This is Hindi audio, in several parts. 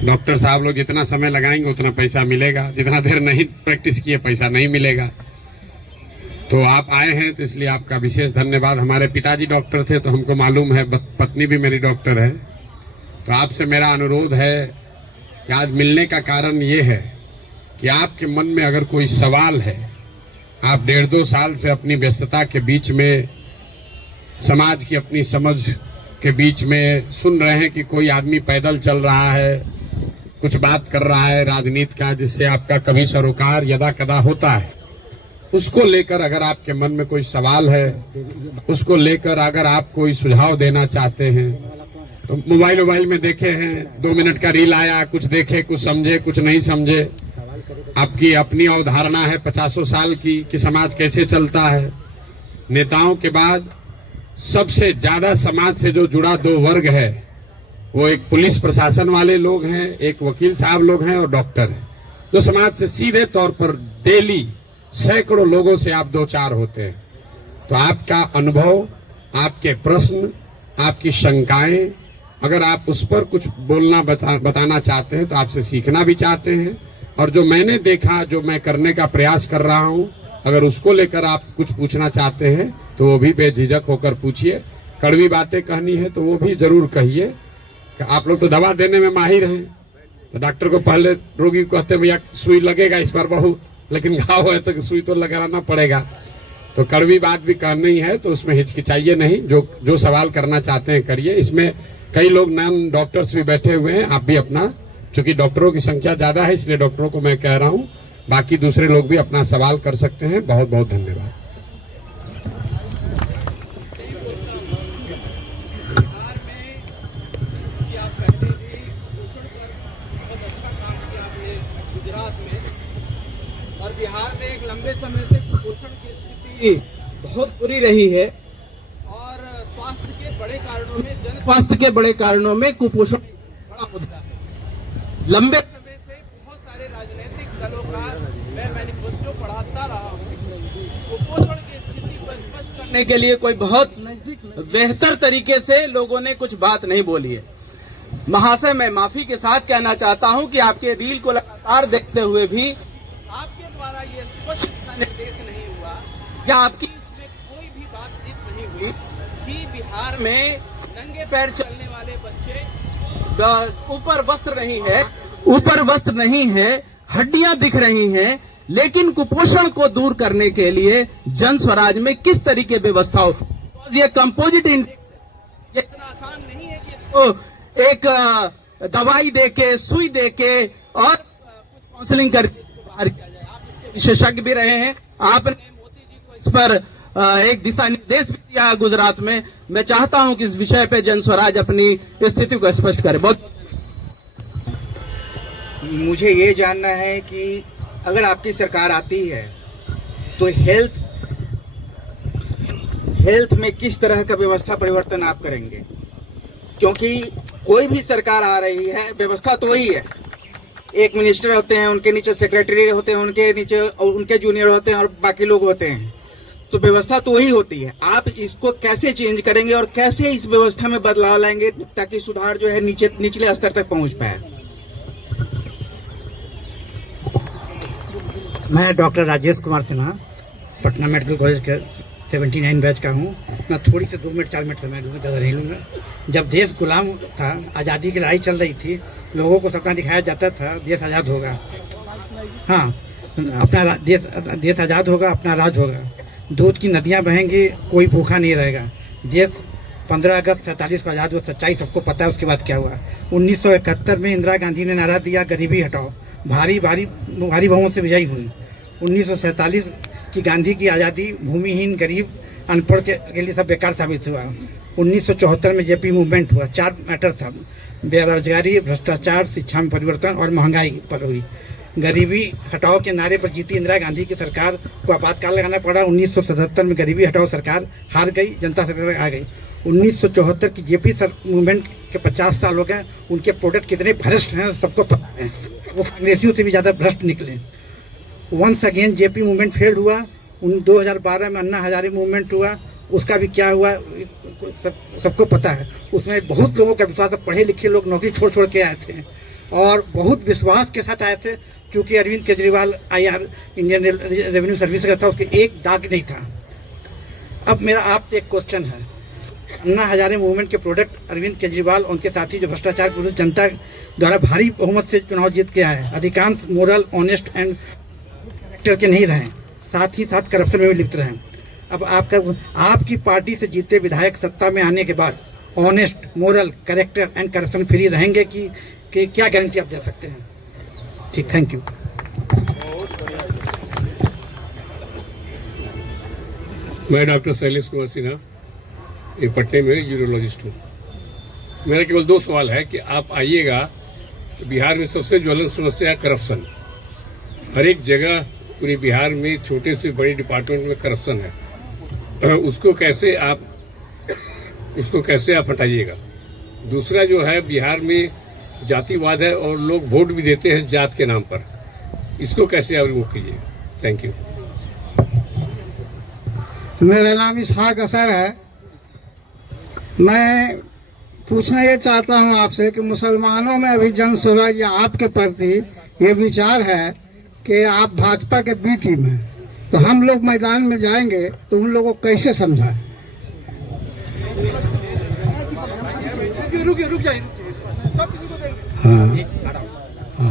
डॉक्टर साहब लोग जितना समय लगाएंगे उतना पैसा मिलेगा, जितना देर नहीं प्रैक्टिस किए पैसा नहीं मिलेगा। तो आप आए हैं तो इसलिए आपका विशेष धन्यवाद। हमारे पिताजी डॉक्टर थे तो हमको मालूम है, पत्नी भी मेरी डॉक्टर है। तो आपसे मेरा अनुरोध है कि आज मिलने का कारण ये है कि आपके मन में अगर कोई सवाल है, आप 1.5-2 साल से अपनी व्यस्तता के बीच में, समाज की अपनी समझ के बीच में सुन रहे हैं कि कोई आदमी पैदल चल रहा है, कुछ बात कर रहा है राजनीति का, जिससे आपका कभी सरोकार यदा कदा होता है। उसको लेकर अगर आपके मन में कोई सवाल है, उसको लेकर अगर आप कोई सुझाव देना चाहते हैं, तो मोबाइल में देखे हैं 2 मिनट का रील आया, कुछ देखे, कुछ समझे, कुछ नहीं समझे। आपकी अपनी अवधारणा है 50 साल की कि समाज कैसे चलता है। नेताओं के बाद सबसे ज्यादा समाज से जो जुड़ा 2 वर्ग है, वो एक पुलिस प्रशासन वाले लोग हैं, एक वकील साहब लोग हैं और डॉक्टर हैं, जो समाज से सीधे तौर पर डेली सैकड़ों लोगों से आप 2-4 होते हैं। तो आपका अनुभव, आपके प्रश्न, आपकी शंकाएं, अगर आप उस पर कुछ बोलना बताना चाहते हैं तो आपसे सीखना भी चाहते हैं, और जो मैंने देखा, जो मैं करने का प्रयास कर रहा हूं, अगर उसको लेकर आप कुछ पूछना चाहते हैं तो वो भी बेझिझक होकर पूछिए। कड़वी बातें कहनी है तो वो भी जरूर कहिए। आप लोग तो दवा देने में माहिर हैं, तो डॉक्टर को पहले रोगी को कहते भैया सुई लगेगा इस बार बहुत, लेकिन घाव है तो सुई तो लगाना पड़ेगा। तो कड़वी बात भी कहनी है तो उसमें हिचकिचाइए नहीं, जो सवाल करना चाहते हैं करिए। इसमें कई लोग नॉन डॉक्टर्स भी बैठे हुए हैं, आप भी अपना, चूंकि डॉक्टरों की संख्या ज्यादा है इसलिए डॉक्टरों को मैं कह रहा हूं, बाकी दूसरे लोग भी अपना सवाल कर सकते हैं। बहुत बहुत धन्यवाद। और बिहार में एक लंबे समय से कुपोषण की स्थिति बहुत बुरी रही है, और स्वास्थ्य के बड़े कारणों में, जन स्वास्थ्य के बड़े कारणों में कुपोषण बड़ा मुद्दा है। लंबे समय से बहुत सारे राजनीतिक दलों का मैं मैनिफेस्टो पढ़ाता रहा हूँ। कुपोषण की स्थिति को स्पष्ट करने के लिए कोई बहुत बेहतर तरीके से लोगों ने कुछ बात नहीं बोली है। महाशय, मैं माफी के साथ कहना चाहता हूं कि आपके रील को लगातार देखते हुए भी आपके द्वारा ये स्पष्ट दिशा निर्देश नहीं हुआ, या आपकी इसमें कोई भी बातचीत नहीं हुई कि बिहार में नंगे पैर चलने वाले बच्चे, ऊपर वस्त्र नहीं है, हड्डियां दिख रही हैं, लेकिन कुपोषण को दूर करने के लिए जन स्वराज में किस तरीके व्यवस्था हो। ये कंपोजिट इंडेक्स, ये इतना आसान नहीं है कि इसको एक दवाई देके, सुई देके और कुछ काउंसलिंग करके बाहर किया जाए। आप इसके विशेषज्ञ भी रहे हैं, आपने मोदी जी को इस पर एक दिशा निर्देश भी दिया है गुजरात में। मैं चाहता हूं कि इस विषय पे जन स्वराज अपनी स्थिति को स्पष्ट करे। बहुत मुझे ये जानना है कि अगर आपकी सरकार आती है तो हेल्थ में किस तरह का व्यवस्था परिवर्तन आप करेंगे, क्योंकि कोई भी सरकार आ रही है, व्यवस्था तो वही है। एक मिनिस्टर होते हैं, उनके नीचे सेक्रेटरी होते हैं, उनके नीचे उनके जूनियर होते हैं और बाकी लोग होते हैं, तो व्यवस्था तो वही होती है। आप इसको कैसे चेंज करेंगे और कैसे इस व्यवस्था में बदलाव लाएंगे ताकि सुधार जो है निचले स्तर तक पहुंच पाए? मैं doctor Rajesh Kumar Sinha, Patna medical college के 79 बैच का हूँ। मैं थोड़ी से 2 मिनट 4 मिनट समय लूँगा, ज़्यादा नहीं लूँगा। जब देश गुलाम था, आज़ादी की लड़ाई चल रही थी, लोगों को सपना दिखाया जाता था देश आज़ाद होगा, हाँ अपना देश आज़ाद होगा, अपना राज होगा, दूध की नदियाँ बहेंगी, कोई भूखा नहीं रहेगा। देश 15 अगस्त 47 को आज़ाद हुआ, सच्चाई सबको पता है। उसके बाद क्या हुआ? 1971 में इंदिरा गांधी ने नारा दिया गरीबी हटाओ, भारी बहुमत से विजयी हुई। 1947 की गांधी की आज़ादी भूमिहीन, गरीब, अनपढ़ के लिए सब बेकार साबित हुआ। 1974 में जेपी मूवमेंट हुआ। 4 मैटर था, बेरोजगारी, भ्रष्टाचार, शिक्षा में परिवर्तन और महंगाई पर हुई। गरीबी हटाओ के नारे पर जीती इंदिरा गांधी की सरकार को आपातकाल लगाना पड़ा। 1977 में गरीबी हटाओ सरकार हार गई, जनता सरकार आ गई। 1974 की जेपी मूवमेंट के 50 साल हो गए। उनके प्रोडक्ट कितने भ्रष्ट हैं सबको पता है, वो कांग्रेसियों से भी ज्यादा भ्रष्ट निकले। Once again JP movement fail हुआ। 2012 में अन्ना हजारे मूवमेंट हुआ, उसका भी क्या हुआ सबको पता है। उसमें बहुत लोगों का विश्वास, पढ़े लिखे लोग नौकरी छोड़ के आए थे। और बहुत विश्वास के साथ आए थे। चूंकि Arvind Kejriwal IR Indian revenue service का था, उसके एक दाग नहीं था। अब मेरा आपसे एक क्वेश्चन है, अन्ना हजारे मूवमेंट के प्रोडक्ट अरविंद केजरीवाल और उनके साथी जो भ्रष्टाचार विरुद्ध जनता द्वारा भारी बहुमत से चुनाव जीत के आए, अधिकांश मोरल, ऑनेस्ट एंड कैरेक्टर के नहीं रहे, साथ ही साथ करप्शन में भी लिप्त रहे। अब आपकी पार्टी से जीते विधायक सत्ता में आने के बाद honest, moral, character and corruption free रहेंगे कि क्या गारंटी आप दे सकते हैं? ठीक, थैंक यू। मैं डॉक्टर शैलेश कुमार सिन्हा, ये पटने में यूरोलॉजिस्ट हूँ। मेरा केवल 2 सवाल है कि आप आइएगा तो बिहार में सबसे ज्वलंत समस्या है करप्शन। हर एक जगह पूरे बिहार में छोटे से बड़े डिपार्टमेंट में करप्शन है। उसको कैसे आप हटाइएगा? दूसरा जो है, बिहार में जातिवाद है और लोग वोट भी देते हैं जात के नाम पर, इसको कैसे आप रिमूव कीजिएगा? Thank you. मेरा नाम इसहाक असर है। मैं पूछना ये चाहता हूँ आपसे कि मुसलमानों में अभी जन स्वराज या आपके प्रति ये विचार है कि आप भाजपा के बी टीम हैं, तो हम लोग मैदान में जाएंगे तो उन लोगों को कैसे समझाएं? हाँ,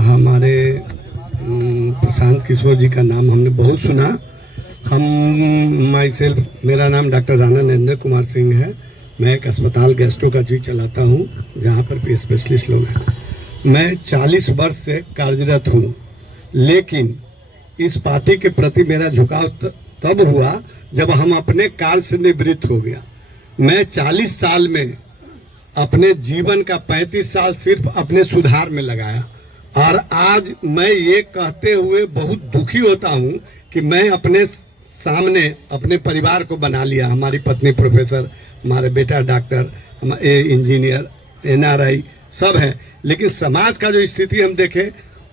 हमारे प्रशांत किशोर जी का नाम हमने बहुत सुना। मेरा नाम डॉक्टर राणा नरेंद्र कुमार सिंह है। मैं एक अस्पताल गैस्ट्रो का जी चलाता हूँ, जहाँ पर स्पेशलिस्ट लोग हैं। मैं 40 वर्ष से कार्यरत हूँ, लेकिन इस पार्टी के प्रति मेरा झुकाव तब हुआ जब हम अपने कार्य से निवृत्त हो गया। मैं 40 साल में अपने जीवन का 35 साल सिर्फ अपने सुधार में लगाया, और आज मैं ये कहते हुए बहुत दुखी होता हूँ कि मैं अपने सामने अपने परिवार को बना लिया। हमारी पत्नी प्रोफेसर, हमारे बेटा डॉक्टर, इंजीनियर, NRI सब है, लेकिन समाज का जो स्थिति हम देखें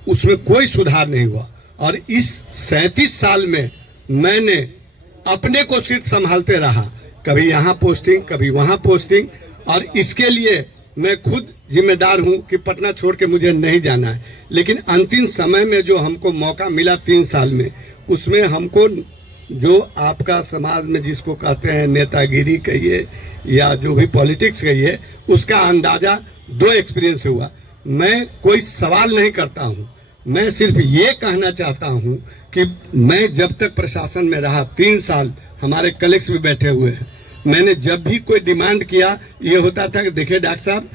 उसमें कोई सुधार नहीं हुआ। और इस 37 साल में मैंने अपने को सिर्फ संभालते रहा, कभी यहाँ पोस्टिंग, कभी वहाँ पोस्टिंग, और इसके लिए मैं खुद जिम्मेदार हूँ कि पटना छोड़ के मुझे नहीं जाना है। लेकिन अंतिम समय में जो हमको मौका मिला 3 साल में, उसमें हमको जो आपका समाज में जिसको कहते हैं नेतागिरी कहिए या जो भी पॉलिटिक्स कहिए, उसका अंदाजा 2 एक्सपीरियंस हुआ। मैं कोई सवाल नहीं करता हूँ, मैं सिर्फ ये कहना चाहता हूँ कि मैं जब तक प्रशासन में रहा 3 साल, हमारे कलीग्स भी बैठे हुए हैं, मैंने जब भी कोई डिमांड किया, ये होता था कि देखिए डॉक्टर साहब,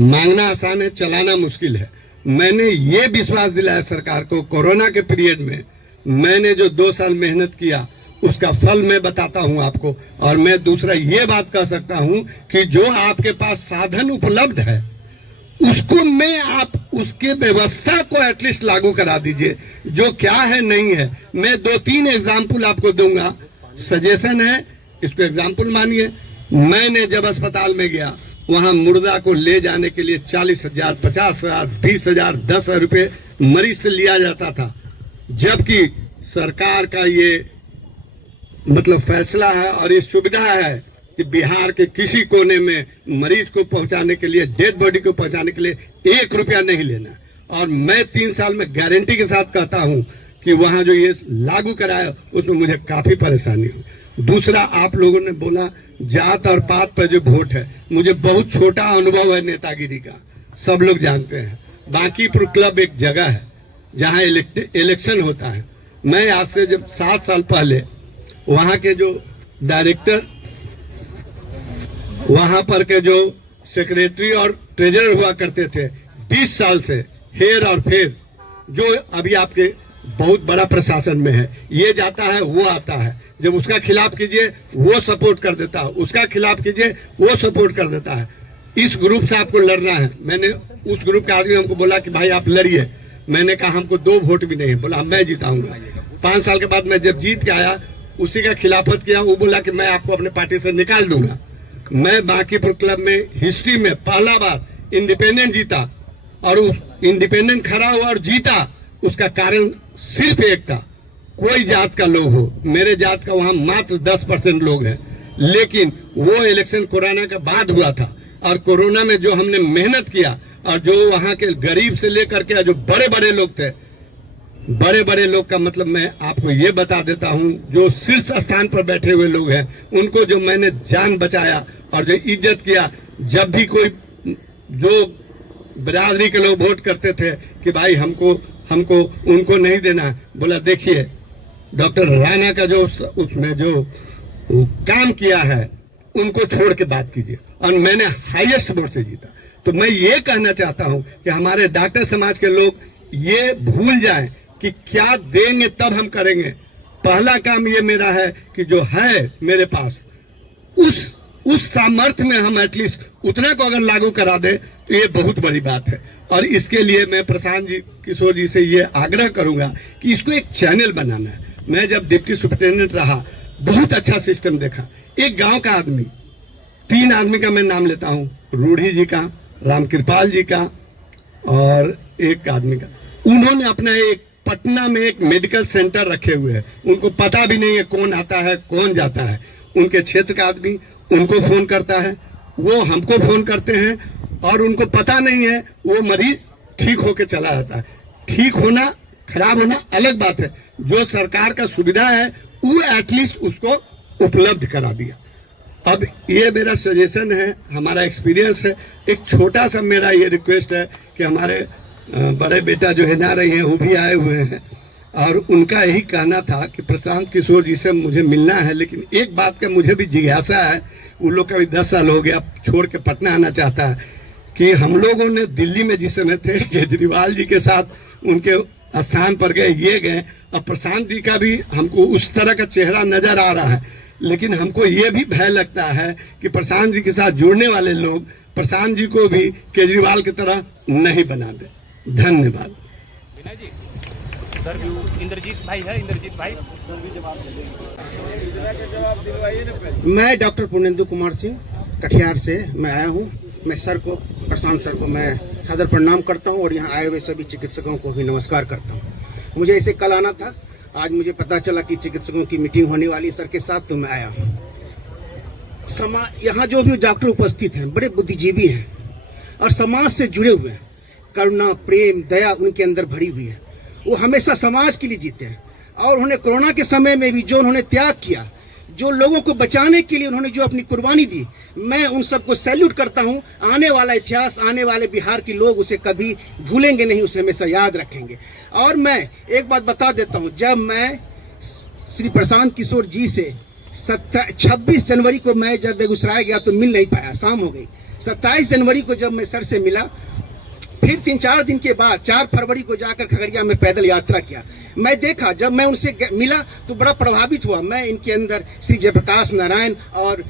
मांगना आसान है, चलाना मुश्किल है। मैंने ये विश्वास दिलाया सरकार को। कोरोना के पीरियड में मैंने जो 2 साल मेहनत किया, उसका फल मैं बताता हूं आपको। और मैं दूसरा ये बात कह सकता हूं कि जो आपके पास साधन उपलब्ध है, उसको में आप उसके व्यवस्था को एटलीस्ट लागू करा दीजिए। जो क्या है नहीं है, मैं 2-3 एग्जाम्पल आपको दूंगा, सजेशन है, इसको एग्जाम्पल मानिए। मैंने जब अस्पताल में गया, वहां मुर्दा को ले जाने के लिए 40,000, 50,000, 20,000, 10,000 रुपये मरीज से लिया जाता था, जबकि सरकार का ये मतलब फैसला है और ये सुविधा है कि बिहार के किसी कोने में मरीज को पहुंचाने के लिए, डेड बॉडी को पहुंचाने के लिए 1 रुपया नहीं लेना। और मैं 3 साल में गारंटी के साथ कहता हूं कि वहां जो ये लागू कराया, उसमें मुझे काफी परेशानी हुई। दूसरा, आप लोगों ने बोला जात और पात पर जो वोट है, मुझे बहुत छोटा अनुभव है नेतागिरी का, सब लोग जानते हैं। बांकीपुर क्लब एक जगह है जहां इलेक्शन होता है। मैं आज से जब 7 साल पहले वहां के जो डायरेक्टर, वहां पर के जो सेक्रेटरी और ट्रेजरर हुआ करते थे, 20 साल से हेर और फेर, जो अभी आपके बहुत बड़ा प्रशासन में है, ये जाता है वो आता है, जब उसका खिलाफ कीजिए वो सपोर्ट कर देता है, उसका खिलाफ कीजिए वो सपोर्ट कर देता है। इस ग्रुप से आपको लड़ना है। मैंने उस ग्रुप के आदमी हमको बोला कि भाई आप लड़िए। मैंने कहा हमको 2 वोट भी नहीं है। बोला मैं जिताऊंगा। 5 साल के बाद मैं जब जीत के आया, उसी का खिलाफत किया। वो बोला कि मैं आपको अपने पार्टी से निकाल दूंगा। मैं बांकीपुर क्लब में हिस्ट्री में पहला बार इंडिपेंडेंट जीता, और उस इंडिपेंडेंट खड़ा हुआ और जीता, उसका कारण सिर्फ एक था, कोई जात का लोग हो। मेरे जात का वहां मात्र 10% लोग हैं, लेकिन वो इलेक्शन कोरोना के बाद हुआ था, और कोरोना में जो हमने मेहनत किया, और जो वहां के गरीब से लेकर के जो बड़े बड़े लोग थे, बड़े बड़े लोग का मतलब मैं आपको ये बता देता हूं, जो शीर्ष स्थान पर बैठे हुए लोग हैं उनको जो मैंने जान बचाया और जो इज्जत किया, जब भी कोई जो बिरादरी के लोग वोट करते थे कि भाई हमको उनको नहीं देना, बोला देखिए डॉक्टर राणा का जो उसमें जो काम किया है उनको छोड़ के बात कीजिए, और मैंने हाईएस्ट वोट से जीता। तो मैं ये कहना चाहता हूं कि हमारे डॉक्टर समाज के लोग ये भूल जाएं कि क्या देंगे तब हम करेंगे। पहला काम ये मेरा है कि जो है मेरे पास उस सामर्थ्य में हम एटलीस्ट उतना को अगर लागू करा दे तो ये बहुत बड़ी बात है। और इसके लिए मैं प्रशांत जी किशोर जी से ये आग्रह करूंगा कि इसको एक चैनल बनाना है। मैं जब डिप्टी सुपरिटेंडेंट रहा बहुत अच्छा सिस्टम देखा। एक गांव का आदमी, 3 आदमी का मैं नाम लेता हूं, रूढ़ी जी का, रामकृपाल जी का और एक आदमी का, उन्होंने अपना एक पटना में एक मेडिकल सेंटर रखे हुए हैं। उनको पता भी नहीं है कौन आता है कौन जाता है। उनके क्षेत्र का आदमी उनको फोन करता है, वो हमको फोन करते हैं, और उनको पता नहीं है वो मरीज ठीक होके चला जाता है। ठीक होना खराब होना अलग बात है, जो सरकार का सुविधा है वो एटलीस्ट उसको उपलब्ध करा दिया। अब ये मेरा सजेशन है, हमारा एक्सपीरियंस है। एक छोटा सा मेरा ये रिक्वेस्ट है कि हमारे बड़े बेटा जो है ना रही हैं, वो भी आए हुए हैं, और उनका यही कहना था कि प्रशांत किशोर जी से मुझे मिलना है, लेकिन एक बात का मुझे भी जिज्ञासा है। उन लोग का भी 10 साल हो गया छोड़ के पटना आना चाहता है कि हम लोगों ने दिल्ली में जिस समय थे केजरीवाल जी के साथ उनके स्थान पर गए, ये गए। अब प्रशांत जी का भी हमको उस तरह का चेहरा नजर आ रहा है, लेकिन हमको ये भी भय लगता है कि प्रशांत जी के साथ जुड़ने वाले लोग प्रशांत जी को भी केजरीवाल की तरह नहीं बना दे। धन्यवाद। इंद्रजीत भाई है, इंद्रजीत भाई। मैं डॉक्टर पूर्णेंदु कुमार सिंह कटिहार से मैं आया हूँ। मैं सर को, प्रशांत सर को मैं सादर प्रणाम करता हूँ और यहाँ आए हुए सभी चिकित्सकों को भी नमस्कार करता हूँ। मुझे ऐसे कल आना था, आज मुझे पता चला कि चिकित्सकों की मीटिंग होने वाली सर के साथ, तो मैं आया हूँ। यहाँ जो भी डॉक्टर उपस्थित हैं बड़े बुद्धिजीवी हैं और समाज से जुड़े हुए हैं। करुणा, प्रेम, दया उनके अंदर भरी हुई है। वो हमेशा समाज के लिए जीते हैं, और उन्होंने कोरोना के समय में भी जो उन्होंने त्याग किया, जो लोगों को बचाने के लिए उन्होंने जो अपनी कुर्बानी दी, मैं उन सबको सैल्यूट करता हूं। आने वाला इतिहास, आने वाले बिहार के लोग उसे कभी भूलेंगे नहीं, उसे हमेशा याद रखेंगे। और मैं एक बात बता देता हूं, जब मैं श्री प्रशांत किशोर जी से 26 जनवरी को मैं जब बेगूसराय गया तो मिल नहीं पाया, शाम हो गई। 27 जनवरी को जब मैं सर से मिला, फिर 3-4 दिन के बाद 4 फरवरी को जाकर खगड़िया में पैदल यात्रा किया। मैं देखा, जब मैं उनसे मिला तो बड़ा प्रभावित हुआ। मैं इनके अंदर श्री जयप्रकाश नारायण और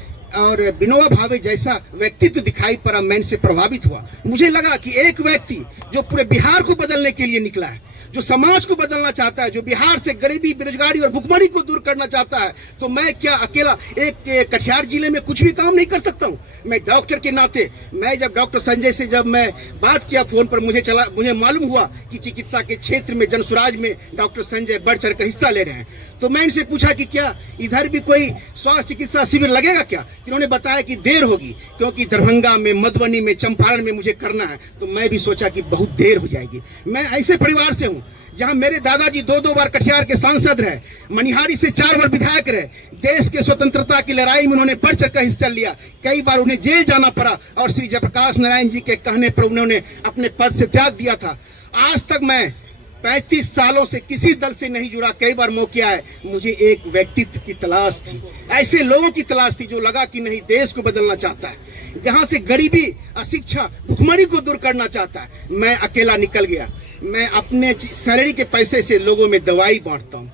विनोबा भावे जैसा व्यक्तित्व दिखाई पड़ा। मैं इनसे प्रभावित हुआ। मुझे लगा कि एक व्यक्ति जो पूरे बिहार को बदलने के लिए निकला है, जो समाज को बदलना चाहता है, जो बिहार से गरीबी, बेरोजगारी और भुखमरी को दूर करना चाहता है, तो मैं क्या अकेला एक कटिहार जिले में कुछ भी काम नहीं कर सकता हूँ? मैं डॉक्टर के नाते, मैं जब डॉक्टर संजय से जब मैं बात किया फोन पर, मुझे मालूम हुआ कि चिकित्सा के क्षेत्र में जनसुराज में डॉक्टर संजय बढ़ चढ़कर हिस्सा ले रहे हैं, तो मैं इनसे पूछा कि क्या इधर भी कोई स्वास्थ्य चिकित्सा शिविर लगेगा क्या? इन्होंने बताया कि देर होगी, क्योंकि दरभंगा में, मधुबनी में, चंपारण में मुझे करना है। तो मैं भी सोचा कि बहुत देर हो जाएगी। मैं ऐसे परिवार से हूँ जहां मेरे दादाजी 2-2 बार कटिहार के सांसद रहे, मनिहारी से 4 बार विधायक रहे। देश के स्वतंत्रता की लड़ाई में उन्होंने बढ़ चढ़कर हिस्सा लिया। कई बार उन्हें जेल जाना पड़ा और श्री जयप्रकाश नारायण जी के कहने पर उन्होंने अपने पद से त्याग दिया था। आज तक मैं 35 सालों से किसी दल से नहीं जुड़ा। कई बार मौके आए, मुझे एक व्यक्तित्व की तलाश थी, ऐसे लोगों की तलाश थी जो लगा कि नहीं, देश को बदलना चाहता है, जहां से गरीबी, अशिक्षा, भुखमरी को दूर करना चाहता है। मैं अकेला निकल गया। मैं अपने सैलरी के पैसे से लोगों में दवाई बांटता हूँ।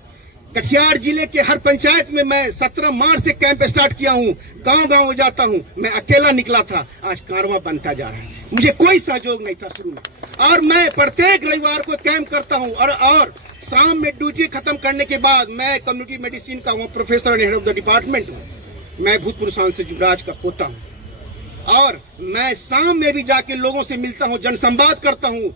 कटिहार जिले के हर पंचायत में मैं 17 मार्च से कैंप स्टार्ट किया हूँ, गांव-गांव जाता हूँ। मैं अकेला निकला था, आज कारवां बनता जा रहा है। मुझे कोई सहयोग नहीं था शुरू में, और मैं प्रत्येक रविवार को कैंप करता हूँ। और शाम में ड्यूटी खत्म करने के बाद मैं कम्युनिटी मेडिसिन का हूँ, professor and head of the department हूँ। मैं भूतपूर्व सांसद युवराज का पोता हूँ, और मैं शाम में भी जाके लोगों से मिलता हूँ, जनसंवाद करता हूँ,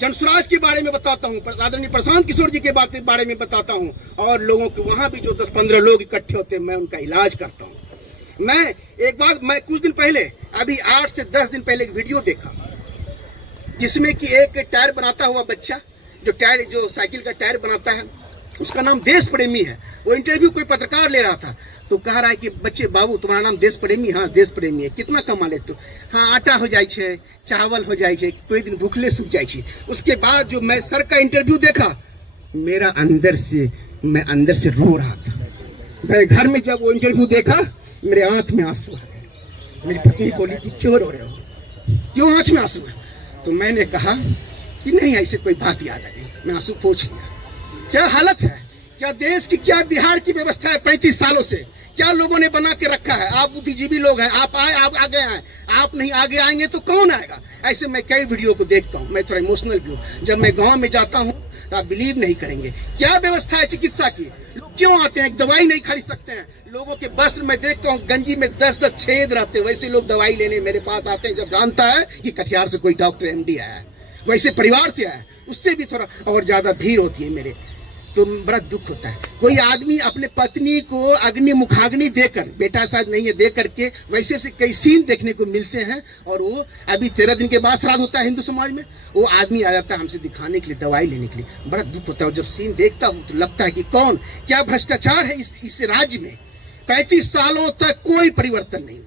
जनसुराज के बारे में बताता हूँ, आदरणीय प्रशांत किशोर जी के बारे में बताता हूँ, और लोगों के वहां भी जो 10-15 लोग इकट्ठे होते हैं, मैं उनका इलाज करता हूँ। मैं एक बार, मैं कुछ दिन पहले, अभी 8 से 10 दिन पहले एक वीडियो देखा। जिसमें कि एक टायर बनाता हुआ बच्चा, जो साइकिल का टायर बनाता है, उसका नाम देश प्रेमी है। वो इंटरव्यू कोई पत्रकार ले रहा था तो कह रहा है कि बच्चे बाबू तुम्हारा नाम देश प्रेमी? हाँ देश प्रेमी है। कितना कमा लेते हो? हाँ आटा हो जाए छे, चावल हो जाए छे, कोई दिन भूखले सूख जाए छे। उसके बाद जो मैं सर का इंटरव्यू देखा, मैं अंदर से रो रहा था। मैं घर में जब वो इंटरव्यू देखा, मेरे आंख में आंसू आ गए। मेरी पत्नी बोली कि क्यों रो रहे हो, क्यों आंख में आंसू है? तो मैंने कहा कि नहीं ऐसे कोई बात याद आ गई, मैं आंसू पोंछ लिया। क्या हालत है, क्या देश की, क्या बिहार की व्यवस्था है 35 सालों से, क्या लोगों ने बना के रखा है। आप बुद्धिजीवी लोग हैं, आप आगे आए, आप नहीं आगे आएंगे तो कौन आएगा। ऐसे मैं कई वीडियो को देखता हूँ, मैं थोड़ा इमोशनल भी हूँ। जब मैं गांव में जाता हूँ तो आप बिलीव नहीं करेंगे क्या व्यवस्था है चिकित्सा की। लोग क्यों आते हैं, दवाई नहीं खरीद सकते हैं। लोगों के वस्त्र में देखता हूँ गंजी में 10-10 छेद रहते हैं। वैसे लोग दवाई लेने मेरे पास आते हैं जब जानता है कि कटिहार से कोई डॉक्टर MD आया है, वैसे परिवार से आया है, उससे भी थोड़ा और ज्यादा भीड़ होती है मेरे। तो बड़ा दुख होता है। कोई आदमी अपने पत्नी को अग्नि मुखाग्नि देकर, बेटा शायद नहीं है, दे करके वैसे से कई सीन देखने को मिलते हैं। और वो अभी 13 दिन के बाद श्राद्ध होता है हिंदू समाज में, वो आदमी आ जाता है हमसे दिखाने के लिए, दवाई लेने के लिए। बड़ा दुख होता है। जब सीन देखता हूँ तो लगता है कि कौन, क्या भ्रष्टाचार है इस राज्य में। 35 सालों तक कोई परिवर्तन नहीं हुआ।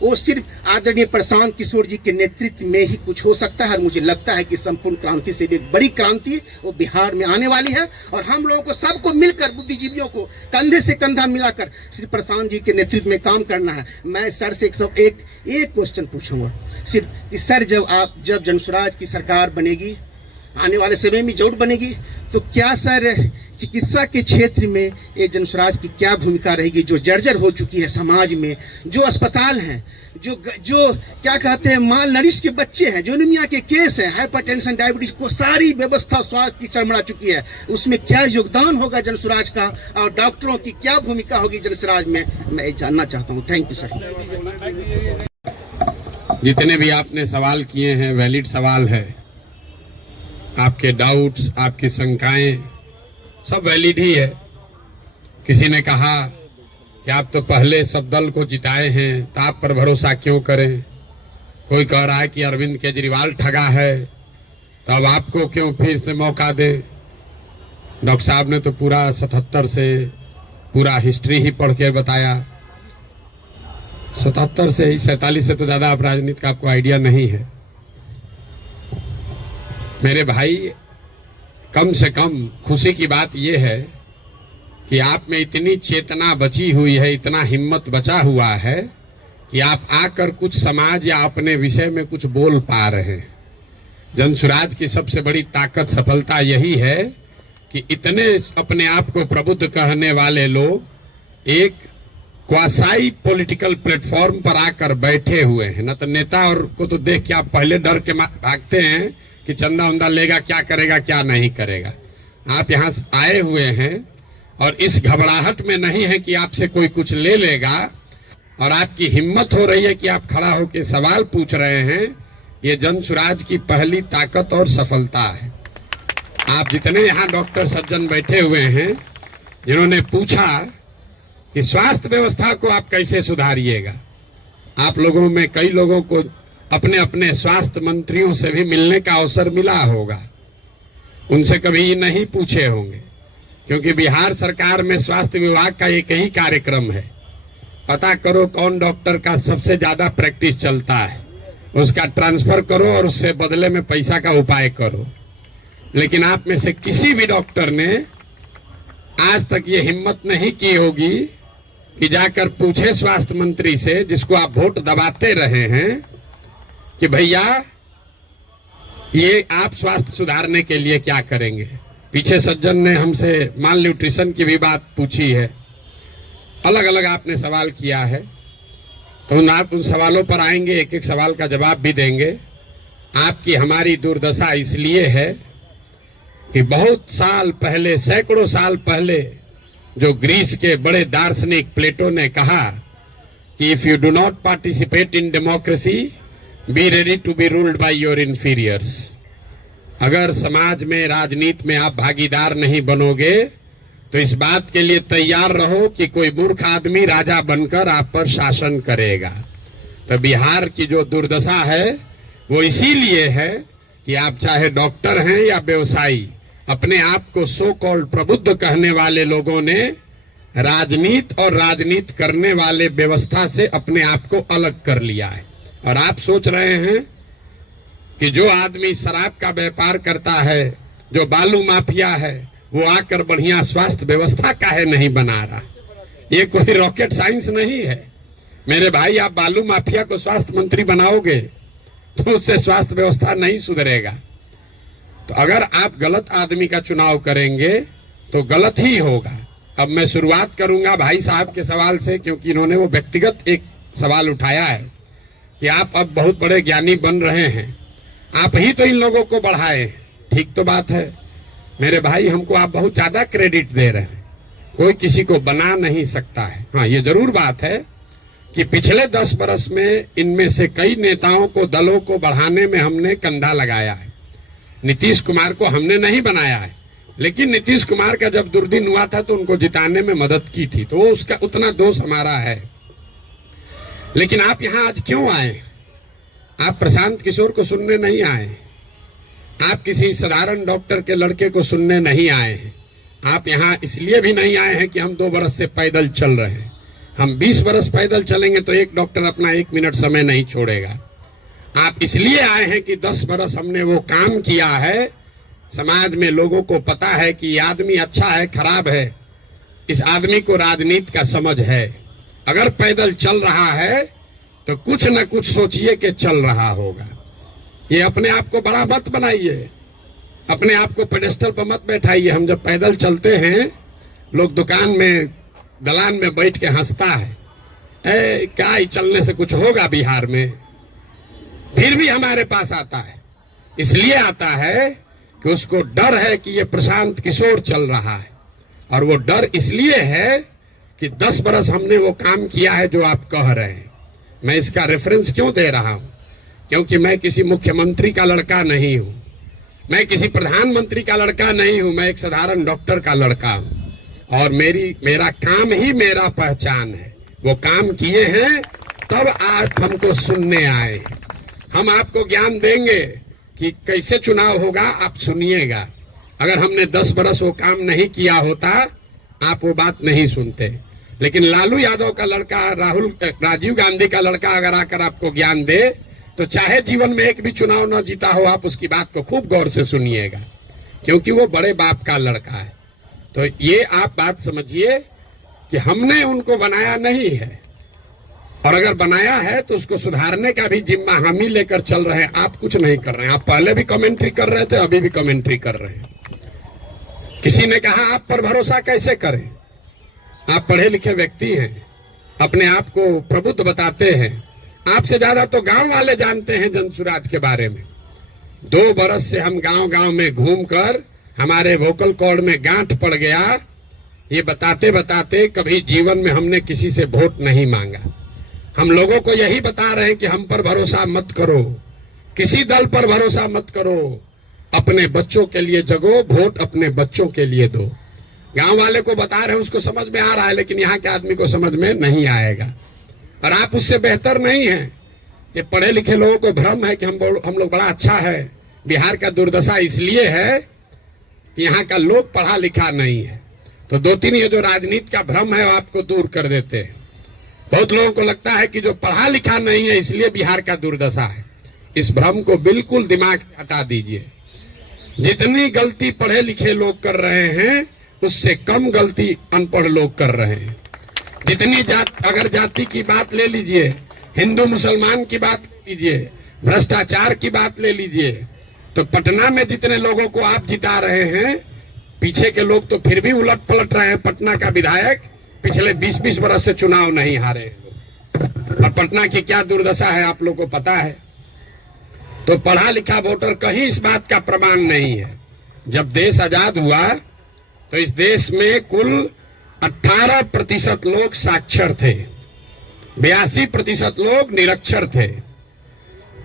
वो सिर्फ आदरणीय प्रशांत किशोर जी के नेतृत्व में ही कुछ हो सकता है। और मुझे लगता है कि संपूर्ण क्रांति से भी एक बड़ी क्रांति वो बिहार में आने वाली है। और हम लोगों को सबको मिलकर, बुद्धिजीवियों को कंधे से कंधा मिलाकर श्री प्रशांत जी के नेतृत्व में काम करना है। मैं सर से एक क्वेश्चन पूछूंगा सिर्फ कि सर, जब जनसुराज की सरकार बनेगी, आने वाले समय में जरूर बनेगी, तो क्या सर चिकित्सा के क्षेत्र में ये जनसुराज की क्या भूमिका रहेगी। जो जर्जर हो चुकी है समाज में, जो अस्पताल हैं, जो क्या कहते हैं माल नरिश के बच्चे हैं, जो एनीमिया के केस हैं, हाइपरटेंशन, डायबिटीज को सारी व्यवस्था स्वास्थ्य की चरमरा चुकी है। उसमें क्या योगदान होगा जनसुराज का, और डॉक्टरों की क्या भूमिका होगी जनसुराज में, मैं जानना चाहता हूँ। Thank you sir. जितने भी आपने सवाल किए हैं वैलिड सवाल है। आपके डाउट्स, आपकी शंकाएं सब वैलिड ही है। किसी ने कहा कि आप तो पहले सब दल को जिताए हैं तो आप पर भरोसा क्यों करें। कोई कह रहा है कि अरविंद केजरीवाल ठगा है तो अब आपको क्यों फिर से मौका दे। डॉक्टर साहब ने तो पूरा 77 से पूरा हिस्ट्री ही पढ़ के बताया। 77 से ही 47 से तो ज्यादा आप राजनीति का आपको आइडिया नहीं है। मेरे भाई, कम से कम खुशी की बात यह है कि आप में इतनी चेतना बची हुई है, इतना हिम्मत बचा हुआ है कि आप आकर कुछ समाज या अपने विषय में कुछ बोल पा रहे हैं। जनसुराज की सबसे बड़ी ताकत, सफलता यही है कि इतने अपने आप को प्रबुद्ध कहने वाले लोग एक क्वासाई पॉलिटिकल प्लेटफॉर्म पर आकर बैठे हुए हैं। न तो नेता और को तो देख के आप पहले डर के भागते हैं कि चंदा उंदा लेगा, क्या करेगा क्या नहीं करेगा। आप यहाँ आए हुए हैं और इस घबराहट में नहीं है कि आपसे कोई कुछ ले लेगा, और आपकी हिम्मत हो रही है कि आप खड़ा होकर सवाल पूछ रहे हैं। ये जनसुराज की पहली ताकत और सफलता है। आप जितने यहाँ डॉक्टर सज्जन बैठे हुए हैं, जिन्होंने पूछा कि स्वास्थ्य व्यवस्था को आप कैसे सुधारिएगा, आप लोगों में कई लोगों को अपने अपने स्वास्थ्य मंत्रियों से भी मिलने का अवसर मिला होगा। उनसे कभी नहीं पूछे होंगे, क्योंकि बिहार सरकार में स्वास्थ्य विभाग का एक ही कार्यक्रम है, पता करो कौन डॉक्टर का सबसे ज्यादा प्रैक्टिस चलता है, उसका ट्रांसफर करो और उससे बदले में पैसा का उपाय करो। लेकिन आप में से किसी भी डॉक्टर ने आज तक ये हिम्मत नहीं की होगी कि जाकर पूछे स्वास्थ्य मंत्री से, जिसको आप वोट दबाते रहे हैं, कि भैया ये आप स्वास्थ्य सुधारने के लिए क्या करेंगे। पीछे सज्जन ने हमसे माल न्यूट्रिशन की भी बात पूछी है। अलग अलग आपने सवाल किया है, तो आप उन सवालों पर आएंगे, एक एक सवाल का जवाब भी देंगे। आपकी हमारी दुर्दशा इसलिए है कि बहुत साल पहले, सैकड़ों साल पहले, जो ग्रीस के बड़े दार्शनिक प्लेटो ने कहा कि if you do not participate in democracy, be ready to be ruled by your inferiors. अगर समाज में, राजनीति में आप भागीदार नहीं बनोगे तो इस बात के लिए तैयार रहो कि कोई मूर्ख आदमी राजा बनकर आप पर शासन करेगा। तो बिहार की जो दुर्दशा है वो इसीलिए है कि आप चाहे डॉक्टर हैं या व्यवसायी, अपने आप को सो कॉल्ड प्रबुद्ध कहने वाले लोगों ने राजनीति और राजनीति करने वाले व्यवस्था से अपने आप को अलग कर लिया है। और आप सोच रहे हैं कि जो आदमी शराब का व्यापार करता है, जो बालू माफिया है, वो आकर बढ़िया स्वास्थ्य व्यवस्था काहे नहीं बना रहा। ये कोई रॉकेट साइंस नहीं है मेरे भाई। आप बालू माफिया को स्वास्थ्य मंत्री बनाओगे तो उससे स्वास्थ्य व्यवस्था नहीं सुधरेगा। तो अगर आप गलत आदमी का चुनाव करेंगे तो गलत ही होगा। अब मैं शुरुआत करूंगा भाई साहब के सवाल से, क्योंकि इन्होंने वो व्यक्तिगत एक सवाल उठाया है कि आप अब बहुत बड़े ज्ञानी बन रहे हैं, आप ही तो इन लोगों को बढ़ाए। ठीक तो बात है मेरे भाई, हमको आप बहुत ज्यादा क्रेडिट दे रहे हैं। कोई किसी को बना नहीं सकता है। हाँ, ये जरूर बात है कि पिछले 10 बरस में इनमें से कई नेताओं को, दलों को बढ़ाने में हमने कंधा लगाया है। नीतीश कुमार को हमने नहीं बनाया है, लेकिन नीतीश कुमार का जब दुर्दिन हुआ था तो उनको जिताने में मदद की थी, तो उसका उतना दोष हमारा है। लेकिन आप यहाँ आज क्यों आए? आप प्रशांत किशोर को सुनने नहीं आए, आप किसी साधारण डॉक्टर के लड़के को सुनने नहीं आए हैं। आप यहाँ इसलिए भी नहीं आए हैं कि हम 2 बरस से पैदल चल रहे हैं। हम 20 बरस पैदल चलेंगे तो एक डॉक्टर अपना 1 मिनट समय नहीं छोड़ेगा। आप इसलिए आए हैं कि 10 बरस हमने वो काम किया है, समाज में लोगों को पता है कि ये आदमी अच्छा है, खराब है, इस आदमी को राजनीति का समझ है। अगर पैदल चल रहा है तो कुछ न कुछ सोचिए कि चल रहा होगा। ये अपने आप को बड़ा मत बनाइए, अपने आप को पेडेस्टल पर मत बैठाइए। हम जब पैदल चलते हैं, लोग दुकान में, दलान में बैठ के हंसता है, क्या ही चलने से कुछ होगा बिहार में। फिर भी हमारे पास आता है, इसलिए आता है कि उसको डर है कि ये प्रशांत किशोर चल रहा है। और वो डर इसलिए है कि 10 बरस हमने वो काम किया है जो आप कह रहे हैं। मैं इसका रेफरेंस क्यों दे रहा हूं? क्योंकि मैं किसी मुख्यमंत्री का लड़का नहीं हूं, मैं किसी प्रधानमंत्री का लड़का नहीं हूं, मैं एक साधारण डॉक्टर का लड़का हूं। और मेरा काम ही मेरा पहचान है। वो काम किए हैं तब आप हमको सुनने आए। हम आपको ज्ञान देंगे कि कैसे चुनाव होगा, आप सुनिएगा। अगर हमने 10 बरस वो काम नहीं किया होता, आप वो बात नहीं सुनते। लेकिन लालू यादव का लड़का, राजीव गांधी का लड़का अगर आकर आपको ज्ञान दे, तो चाहे जीवन में एक भी चुनाव न जीता हो, आप उसकी बात को खूब गौर से सुनिएगा, क्योंकि वो बड़े बाप का लड़का है। तो ये आप बात समझिए कि हमने उनको बनाया नहीं है, और अगर बनाया है तो उसको सुधारने का भी जिम्मा हम ही लेकर चल रहे हैं। आप कुछ नहीं कर रहे हैं। आप पहले भी कमेंट्री कर रहे थे, अभी भी कमेंट्री कर रहे हैं। किसी ने कहा आप पर भरोसा कैसे करें? आप पढ़े लिखे व्यक्ति हैं, अपने आप को प्रबुद्ध बताते हैं। आपसे ज्यादा तो गांव वाले जानते हैं जनसुराज के बारे में। 2 बरस से हम गांव गांव में घूमकर हमारे वोकल कॉर्ड में गांठ पड़ गया। ये बताते बताते कभी जीवन में हमने किसी से वोट नहीं मांगा। हम लोगों को यही बता रहे हैं कि हम पर भरोसा मत करो, किसी दल पर भरोसा मत करो, अपने बच्चों के लिए जगो, वोट अपने बच्चों के लिए दो। गांव वाले को बता रहे हैं, उसको समझ में आ रहा है, लेकिन यहाँ के आदमी को समझ में नहीं आएगा। और आप उससे बेहतर नहीं हैं। ये पढ़े लिखे लोगों को भ्रम है कि हम लोग बड़ा अच्छा है। बिहार का दुर्दशा इसलिए है कि यहाँ का लोग पढ़ा लिखा नहीं है। तो 2-3 ये जो राजनीति का भ्रम है वो आपको दूर कर देते हैं। बहुत लोगों को लगता है कि जो पढ़ा लिखा नहीं है इसलिए बिहार का दुर्दशा है। इस भ्रम को बिल्कुल दिमाग से हटा दीजिए। जितनी गलती पढ़े लिखे लोग कर रहे हैं, उससे कम गलती अनपढ़ लोग कर रहे हैं। जितनी अगर जाति की बात ले लीजिए, हिंदू मुसलमान की बात ले लीजिए, भ्रष्टाचार की बात ले लीजिए, तो पटना में जितने लोगों को आप जिता रहे हैं, पीछे के लोग तो फिर भी उलट पलट रहे हैं। पटना का विधायक पिछले 20-20 बरस से चुनाव नहीं हारे। और पटना की क्या दुर्दशा है आप लोगों को पता है। तो पढ़ा लिखा वोटर कहीं इस बात का प्रमाण नहीं है। जब देश आजाद हुआ तो इस देश में कुल 18% लोग साक्षर थे, 82% लोग निरक्षर थे।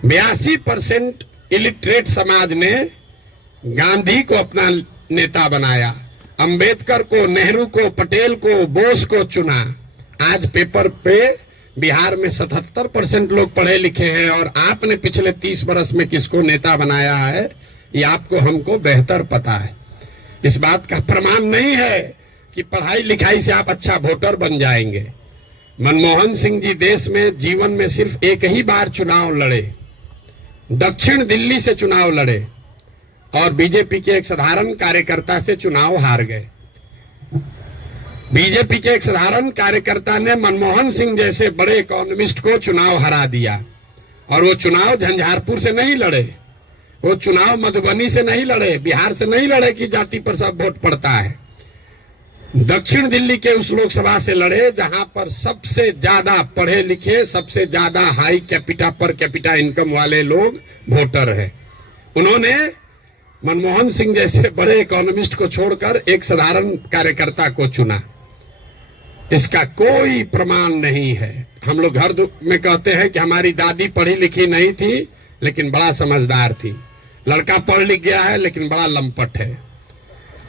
82% इलिटरेट समाज ने गांधी को अपना नेता बनाया, अंबेडकर को, नेहरू को, पटेल को, बोस को चुना। आज पेपर पे बिहार में 77% लोग पढ़े लिखे हैं और आपने पिछले 30 बरस में किसको नेता बनाया है ये आपको हमको बेहतर पता है। इस बात का प्रमाण नहीं है कि पढ़ाई लिखाई से आप अच्छा वोटर बन जाएंगे। मनमोहन सिंह जी देश में जीवन में सिर्फ एक ही बार चुनाव लड़े, दक्षिण दिल्ली से चुनाव लड़े और बीजेपी के एक साधारण कार्यकर्ता से चुनाव हार गए। बीजेपी के एक साधारण कार्यकर्ता ने मनमोहन सिंह जैसे बड़े इकोनॉमिस्ट को चुनाव हरा दिया और वो चुनाव झंझारपुर से नहीं लड़े, वो चुनाव मधुबनी से नहीं लड़े, बिहार से नहीं लड़े कि जाति पर सब वोट पड़ता है। दक्षिण दिल्ली के उस लोकसभा से लड़े जहां पर सबसे ज्यादा पढ़े लिखे, सबसे ज्यादा high capita per capita income वाले लोग वोटर हैं। उन्होंने मनमोहन सिंह जैसे बड़े इकोनॉमिस्ट को छोड़कर एक साधारण कार्यकर्ता को चुना। इसका कोई प्रमाण नहीं है। हम लोग घर में कहते हैं कि हमारी दादी पढ़ी लिखी नहीं थी लेकिन बड़ा समझदार थी, लड़का पढ़ लिख गया है लेकिन बड़ा लंपट है।